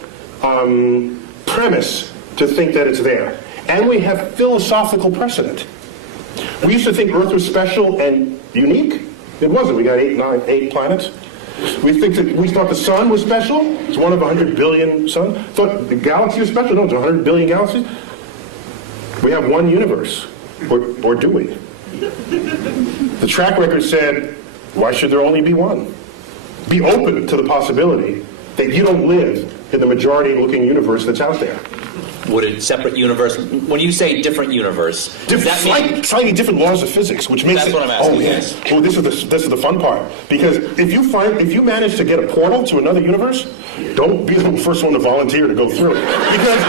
premise to think that it's there. And we have philosophical precedent. We used to think Earth was special and unique. It wasn't. We got 8 planets. We thought the sun was special. It's one of 100 billion suns. Thought the galaxy was special. No, it's 100 billion galaxies. We have one universe. Or do we? The track record said, why should there only be one? Be open to the possibility that you don't live in the majority-looking universe that's out there. Would a separate universe, when you say different universe, does that mean... Slightly different laws of physics, which makes That's it... what I'm asking, oh, yes. Oh, this is the fun part. Because if you manage to get a portal to another universe, don't be the first one to volunteer to go through it. Because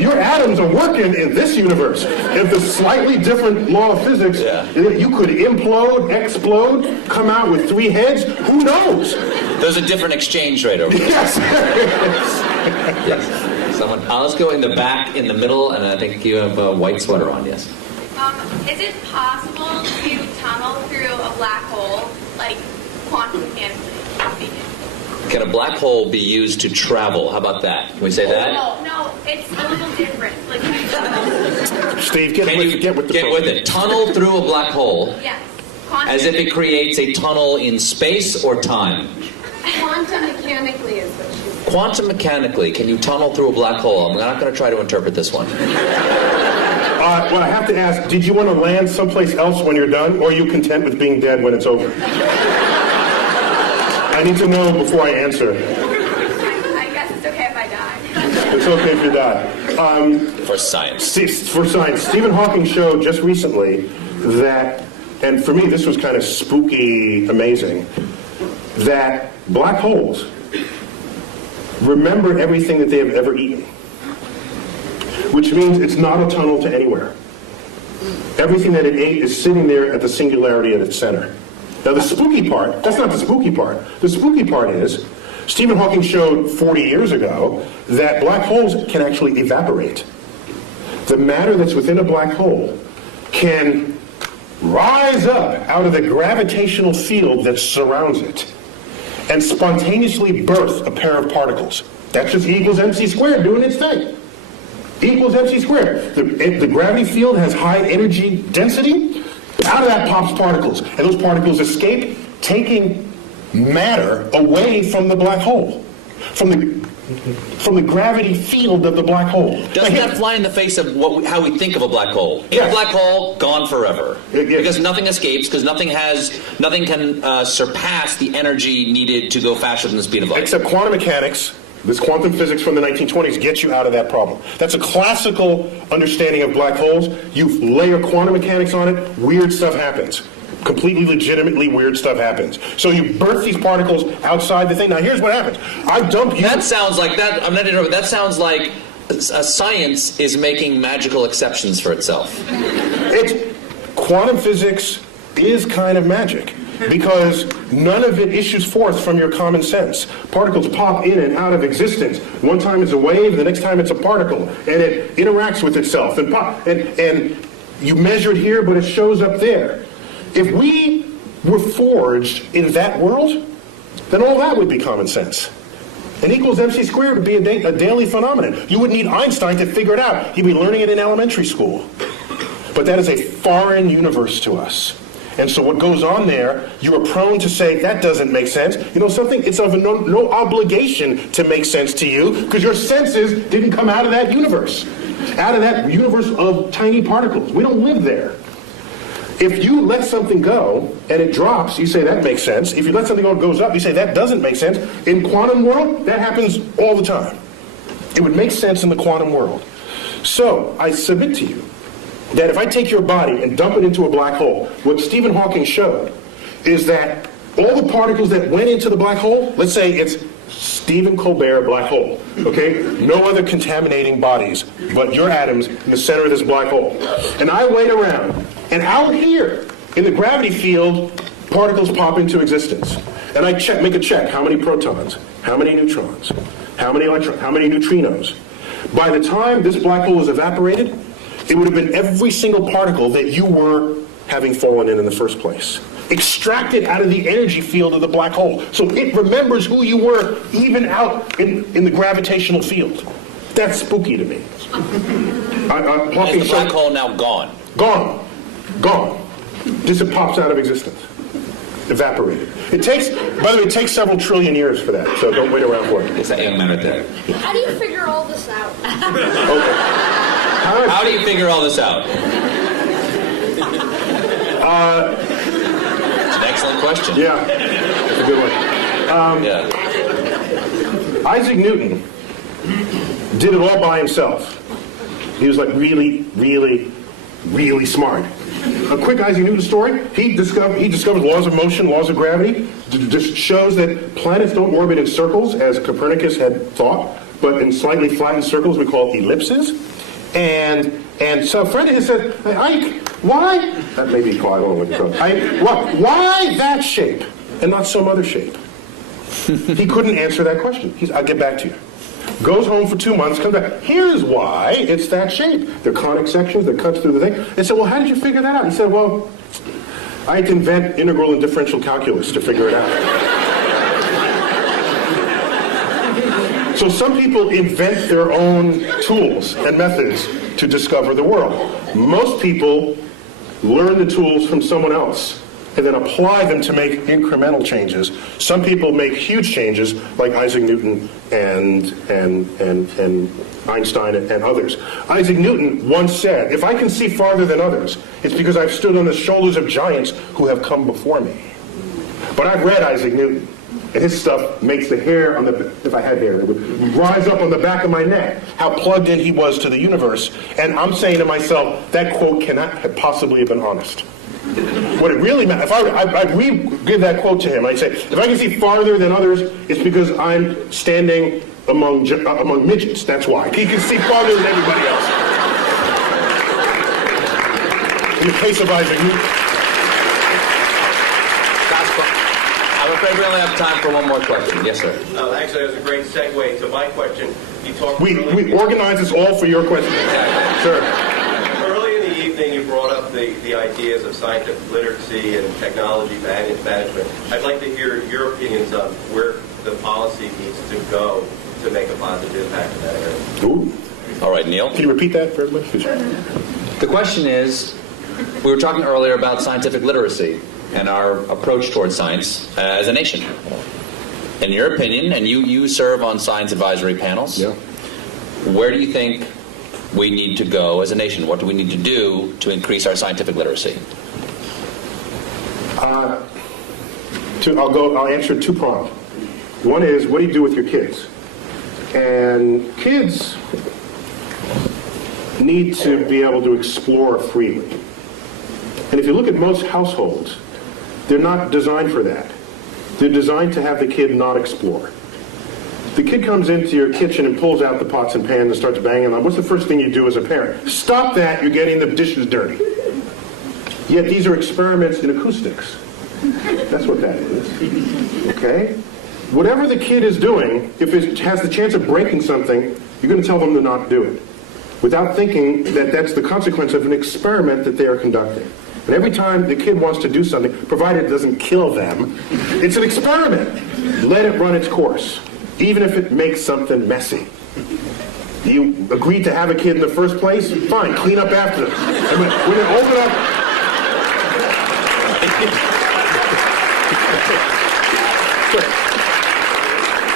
your atoms are working in this universe. If the slightly different law of physics, you could implode, explode, come out with 3 heads, who knows? There's a different exchange rate over there. Yes. Yes. Someone, let's go in the back, in the middle, and I think you have a white sweater on, yes. Is it possible to tunnel through a black hole, like quantum mechanically speaking? Can a black hole be used to travel? How about that? Can we say that? No, it's a little different. Like, Steve, get with it. Tunnel through a black hole. yes. As if it creates a tunnel in space or time. Quantum mechanically is what she said. Quantum mechanically, can you tunnel through a black hole? I'm not going to try to interpret this one. Well, I have to ask, did you want to land someplace else when you're done, or are you content with being dead when it's over? I need to know before I answer. I guess it's okay if I die. It's okay if you die. For science. For science. Stephen Hawking showed just recently that, and for me this was kind of spooky amazing, that black holes remember everything that they have ever eaten. Which means it's not a tunnel to anywhere. Everything that it ate is sitting there at the singularity at its center. Now the spooky part, that's not the spooky part. The spooky part is, Stephen Hawking showed 40 years ago that black holes can actually evaporate. The matter that's within a black hole can rise up out of the gravitational field that surrounds it and spontaneously birth a pair of particles. That's just E equals mc squared doing its thing. E equals mc squared. The gravity field has high energy density. Out of that pops particles. And those particles escape, taking matter away from the black hole. From the gravity field of the black hole. Doesn't that fly in the face of how we think of a black hole? In a black hole, gone forever. Because nothing escapes, because nothing can surpass the energy needed to go faster than the speed of light. Except quantum mechanics. This quantum physics from the 1920s gets you out of that problem. That's a classical understanding of black holes. You layer quantum mechanics on it, weird stuff happens. Completely legitimately weird stuff happens. So you birth these particles outside the thing. Now here's what happens. I dump you... That sounds like that. I'm not interrupting. That sounds like science is making magical exceptions for itself. Quantum physics is kind of magic. Because none of it issues forth from your common sense. Particles pop in and out of existence. One time it's a wave, the next time it's a particle, and it interacts with itself. And you measure it here, but it shows up there. If we were forged in that world, then all that would be common sense. An equals mc squared would be a daily phenomenon. You wouldn't need Einstein to figure it out. You'd be learning it in elementary school. But that is a foreign universe to us. And so what goes on there, you are prone to say, that doesn't make sense. You know something? It's of no obligation to make sense to you, because your senses didn't come out of that universe. Out of that universe of tiny particles. We don't live there. If you let something go and it drops, you say that makes sense. If you let something go and it goes up, you say that doesn't make sense. In quantum world, that happens all the time. It would make sense in the quantum world. So I submit to you that if I take your body and dump it into a black hole, what Stephen Hawking showed is that all the particles that went into the black hole, let's say it's Stephen Colbert black hole, okay? No other contaminating bodies but your atoms in the center of this black hole. And I wait around, and out here in the gravity field, particles pop into existence. And I make a check, how many protons, how many neutrons, how many electrons, how many neutrinos. By the time this black hole is evaporated, it would have been every single particle that you were having fallen in the first place. Extracted out of the energy field of the black hole. So it remembers who you were even out in the gravitational field. That's spooky to me. Is the black hole now gone? Gone. Just it pops out of existence. Evaporated. It takes, by the way, it takes several trillion years for that, so don't wait around for it. It's that young man right there. How do you figure all this out? Okay. How do you figure all this out? It's an excellent question. Yeah, that's a good one. Isaac Newton did it all by himself. He was like really, really, really smart. A quick Isaac Newton story. He discovered laws of motion, laws of gravity. Just shows that planets don't orbit in circles, as Copernicus had thought, but in slightly flattened circles we call ellipses. And so a friend of his said, Ike, why? That may be quiet. I don't know what you're talking about. Why that shape and not some other shape? He couldn't answer that question. I'll get back to you. goes home for 2 months, comes back. Here's why it's that shape. There are conic sections that cuts through the thing. They said, well, how did you figure that out? He said, well, I had to invent integral and differential calculus to figure it out. So some people invent their own tools and methods to discover the world. Most people learn the tools from someone else and then apply them to make incremental changes. Some people make huge changes, like Isaac Newton and Einstein and others. Isaac Newton once said, if I can see farther than others, it's because I've stood on the shoulders of giants who have come before me. But I've read Isaac Newton, and his stuff makes the hair on the, if I had hair, it would rise up on the back of my neck, how plugged in he was to the universe. And I'm saying to myself, that quote cannot have possibly have been honest. What it really meant, if I re-give that quote to him, I'd say, if I can see farther than others, it's because I'm standing among midgets, that's why. He can see farther than everybody else. In the case of Isaac Newton. I'm afraid we only have time for one more question. Yes, sir. Actually, that was a great segue to my question. You talked We organize this all for your question. Sure. Early in the evening, you brought up the ideas of scientific literacy and technology management. I'd like to hear your opinions on where the policy needs to go to make a positive impact in that area. Ooh. All right, Neil. Can you repeat that for everybody? The question is, we were talking earlier about scientific literacy and our approach towards science as a nation. In your opinion, and you serve on science advisory panels, yeah. Where do you think we need to go as a nation? What do we need to do to increase our scientific literacy? I'll answer two-pronged. One is, what do you do with your kids? And kids need to be able to explore freely. And if you look at most households, they're not designed for that. They're designed to have the kid not explore. The kid comes into your kitchen and pulls out the pots and pans and starts banging them. What's the first thing you do as a parent? Stop that, you're getting the dishes dirty. Yet these are experiments in acoustics. That's what that is. Okay? Whatever the kid is doing, if it has the chance of breaking something, you're going to tell them to not do it, without thinking that that's the consequence of an experiment that they are conducting. And every time the kid wants to do something, provided it doesn't kill them, it's an experiment. Let it run its course, even if it makes something messy. You agreed to have a kid in the first place? Fine, clean up after them. And when it open up...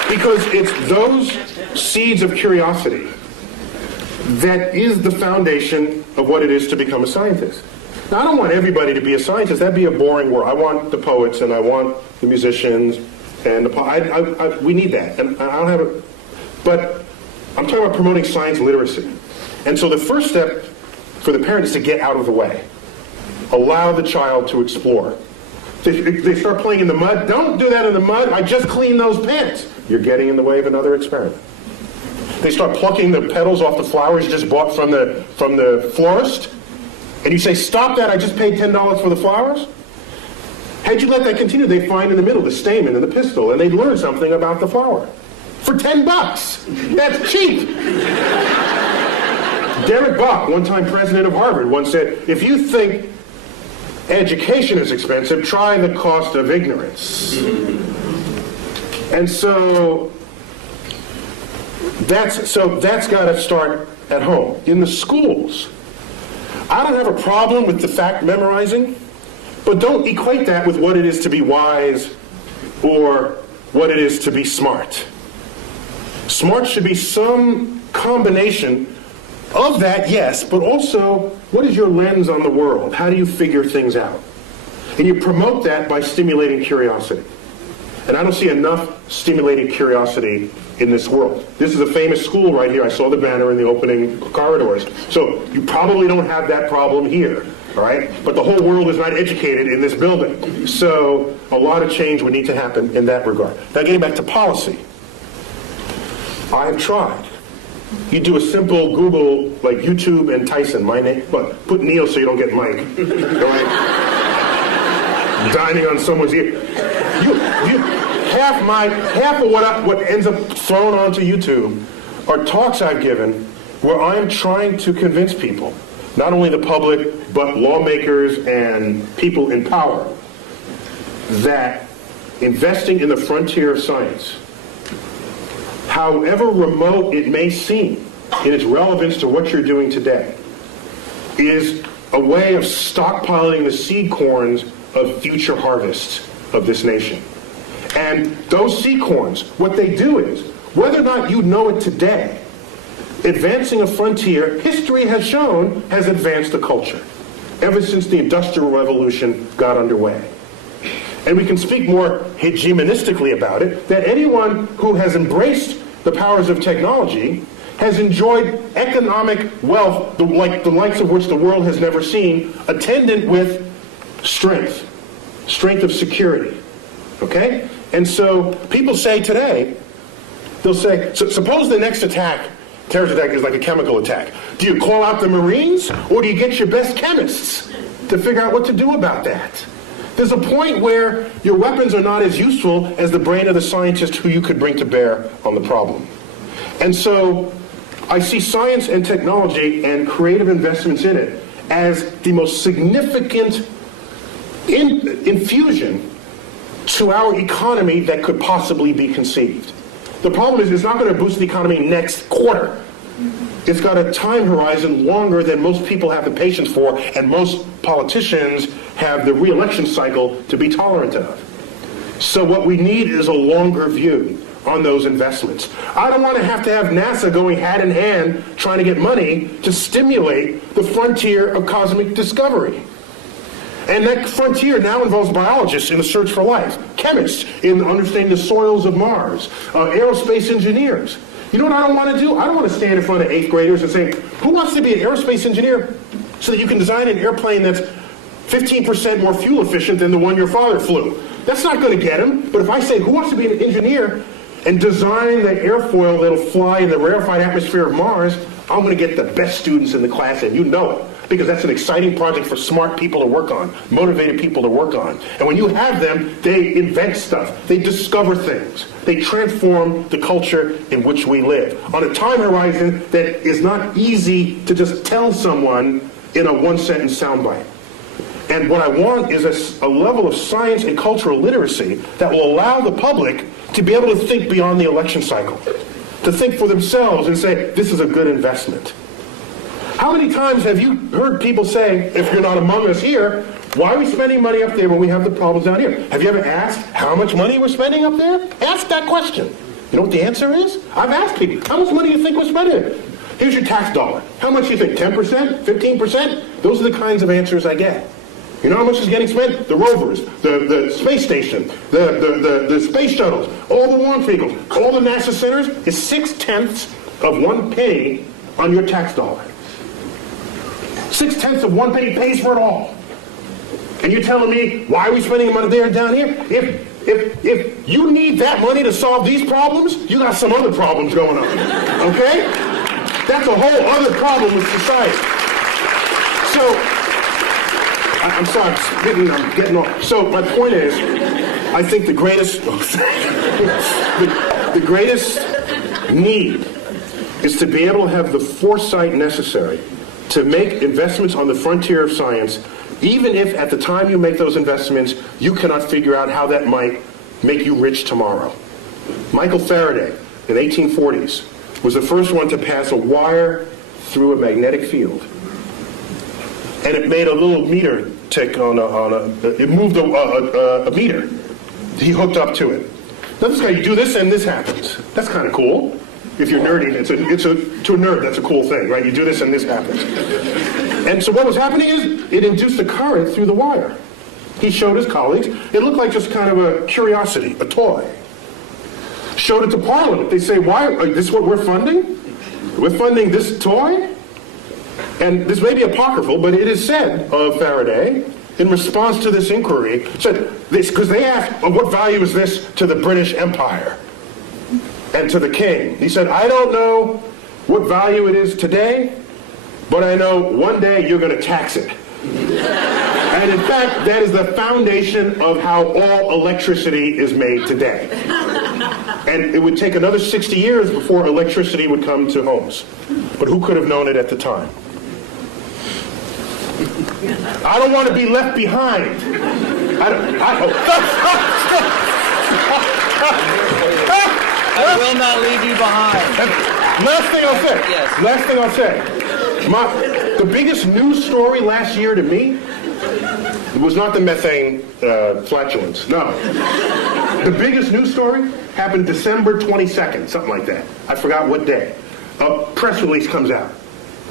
Because it's those seeds of curiosity that is the foundation of what it is to become a scientist. Now, I don't want everybody to be a scientist. That'd be a boring world. I want the poets, and I want the musicians, and we need that. And I don't have it. But I'm talking about promoting science literacy. And so the first step for the parent is to get out of the way. Allow the child to explore. They start playing in the mud. Don't do that in the mud. I just cleaned those pants. You're getting in the way of another experiment. They start plucking the petals off the flowers you just bought from the florist. And you say, stop that, I just paid $10 for the flowers? Had you let that continue, they'd find in the middle the stamen and the pistil, and they'd learn something about the flower. For $10. That's cheap. Derek Bach, one-time president of Harvard, once said, if you think education is expensive, try the cost of ignorance. And so that's got to start at home. In the schools, I don't have a problem with the fact memorizing, but don't equate that with what it is to be wise or what it is to be smart. Smart should be some combination of that, yes, but also, what is your lens on the world? How do you figure things out? And you promote that by stimulating curiosity. And I don't see enough stimulating curiosity in this world. This is a famous school right here. I saw the banner in the opening corridors. So you probably don't have that problem here, all right? But the whole world is not educated in this building. So a lot of change would need to happen in that regard. Now getting back to policy. I have tried. You do a simple Google, like YouTube and Tyson, my name, but put Neil so you don't get Mike. All right? Dining on someone's ear. Half of what ends up thrown onto YouTube are talks I've given where I'm trying to convince people, not only the public, but lawmakers and people in power, that investing in the frontier of science, however remote it may seem in its relevance to what you're doing today, is a way of stockpiling the seed corns of future harvests of this nation. And those seed corns, what they do is, whether or not you know it today, advancing a frontier, history has shown, has advanced the culture ever since the Industrial Revolution got underway. And we can speak more hegemonistically about it, that anyone who has embraced the powers of technology has enjoyed economic wealth, the likes of which the world has never seen, attendant with strength of security. Okay? And so people say today, they'll say, so suppose the next terrorist attack is like a chemical attack. Do you call out the Marines, or do you get your best chemists to figure out what to do about that? There's a point where your weapons are not as useful as the brain of the scientist who you could bring to bear on the problem. And so I see science and technology and creative investments in it as the most significant infusion to our economy that could possibly be conceived. The problem is it's not going to boost the economy next quarter. It's got a time horizon longer than most people have the patience for, and most politicians have the re-election cycle to be tolerant of. So what we need is a longer view on those investments. I don't want to have NASA going hand in hand trying to get money to stimulate the frontier of cosmic discovery. And that frontier now involves biologists in the search for life, chemists in understanding the soils of Mars, aerospace engineers. You know what I don't want to do? I don't want to stand in front of 8th graders and say, who wants to be an aerospace engineer so that you can design an airplane that's 15% more fuel efficient than the one your father flew? That's not going to get him. But if I say, who wants to be an engineer and design the airfoil that'll fly in the rarefied atmosphere of Mars, I'm going to get the best students in the class, and you know it. Because that's an exciting project for smart people to work on, motivated people to work on. And when you have them, they invent stuff. They discover things. They transform the culture in which we live on a time horizon that is not easy to just tell someone in a one-sentence soundbite. And what I want is a level of science and cultural literacy that will allow the public to be able to think beyond the election cycle, to think for themselves and say, this is a good investment. How many times have you heard people say, if you're not among us here, why are we spending money up there when we have the problems down here? Have you ever asked how much money we're spending up there? Ask that question. You know what the answer is? I've asked people, how much money do you think we're spending? Here's your tax dollar. How much do you think? 10%? 15%? Those are the kinds of answers I get. You know how much is getting spent? The rovers, the space station, the space shuttles, all the launch vehicles, all the NASA centers is 0.6 of 1 penny on your tax dollar. 0.6 of 1 penny pays for it all. And you're telling me, why are we spending money there and down here? If you need that money to solve these problems, you got some other problems going on. Okay? That's a whole other problem with society. So, I'm sorry, I'm getting off. So my point is, I think the greatest need is to be able to have the foresight necessary to make investments on the frontier of science, even if at the time you make those investments, you cannot figure out how that might make you rich tomorrow. Michael Faraday, in the 1840s, was the first one to pass a wire through a magnetic field. And it made a little meter tick it moved a meter. He hooked up to it. Now this guy, you do this and this happens. That's kind of cool. If you're nerdy, to a nerd, that's a cool thing, right? You do this and this happens. And so what was happening is, it induced a current through the wire. He showed his colleagues. It looked like just kind of a curiosity, a toy. Showed it to Parliament. They say, why, this is what we're funding? We're funding this toy? And this may be apocryphal, but it is said of Faraday, in response to this inquiry, said this, because they asked, what value is this to the British Empire and to the king? He said, I don't know what value it is today, but I know one day you're going to tax it. And in fact, that is the foundation of how all electricity is made today. And it would take another 60 years before electricity would come to homes. But who could have known it at the time? I don't want to be left behind. I will not leave you behind. Last thing I'll say. Yes. Last thing I'll say. The biggest news story last year to me was not the methane flatulence. No. The biggest news story happened December 22nd, something like that. I forgot what day. A press release comes out.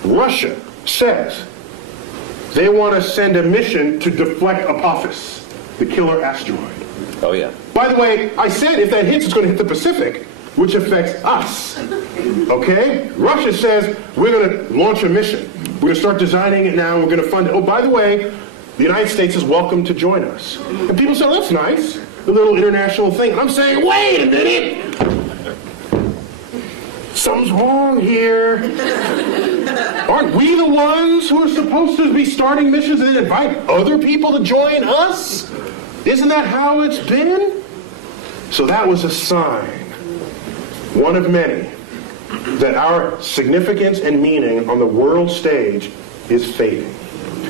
Russia says they want to send a mission to deflect Apophis, the killer asteroid. Oh, yeah. By the way, I said if that hits, it's going to hit the Pacific, which affects us. Okay? Russia says we're going to launch a mission. We're going to start designing it now. We're going to fund it. Oh, by the way, the United States is welcome to join us. And people say, that's nice. A little international thing. And I'm saying, wait a minute. Something's wrong here. Aren't we the ones who are supposed to be starting missions and then invite other people to join us? Isn't that how it's been? So that was a sign, one of many, that our significance and meaning on the world stage is fading.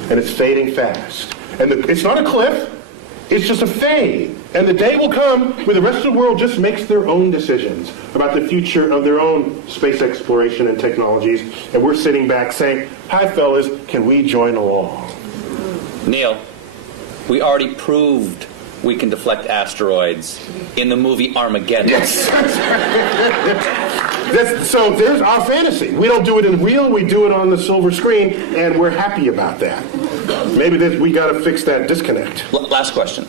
And it's fading fast. And it's not a cliff, it's just a fade. And the day will come where the rest of the world just makes their own decisions about the future of their own space exploration and technologies. And we're sitting back saying, hi fellas, can we join along? Neil, we already proved we can deflect asteroids in the movie Armageddon. Yes. So there's our fantasy. We don't do it in real, we do it on the silver screen, and we're happy about that. Maybe we got to fix that disconnect. Last question.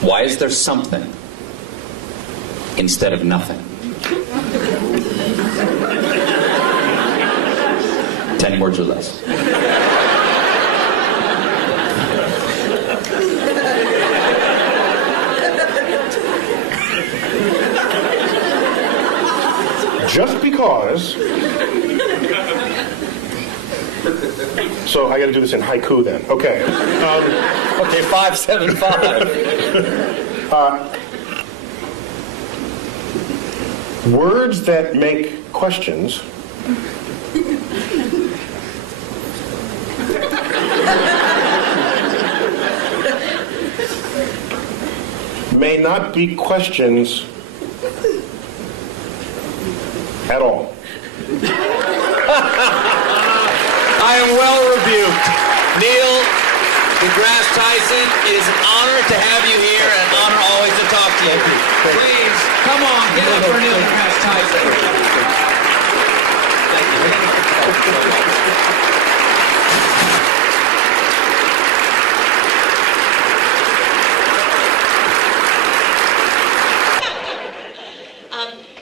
Why is there something instead of nothing? 10 words or less. Just because. So I got to do this in haiku then. Okay. Okay, 575. Words that make questions may not be questions at all. I am well rebuked. Neil deGrasse Tyson, it is an honor to have you here and an honor always to talk to you. Please, come on, give it up for Neil deGrasse Tyson.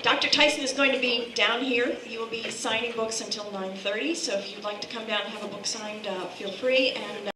Dr. Tyson is going to be down here. You will be signing books until 9:30, so if you'd like to come down and have a book signed, feel free. And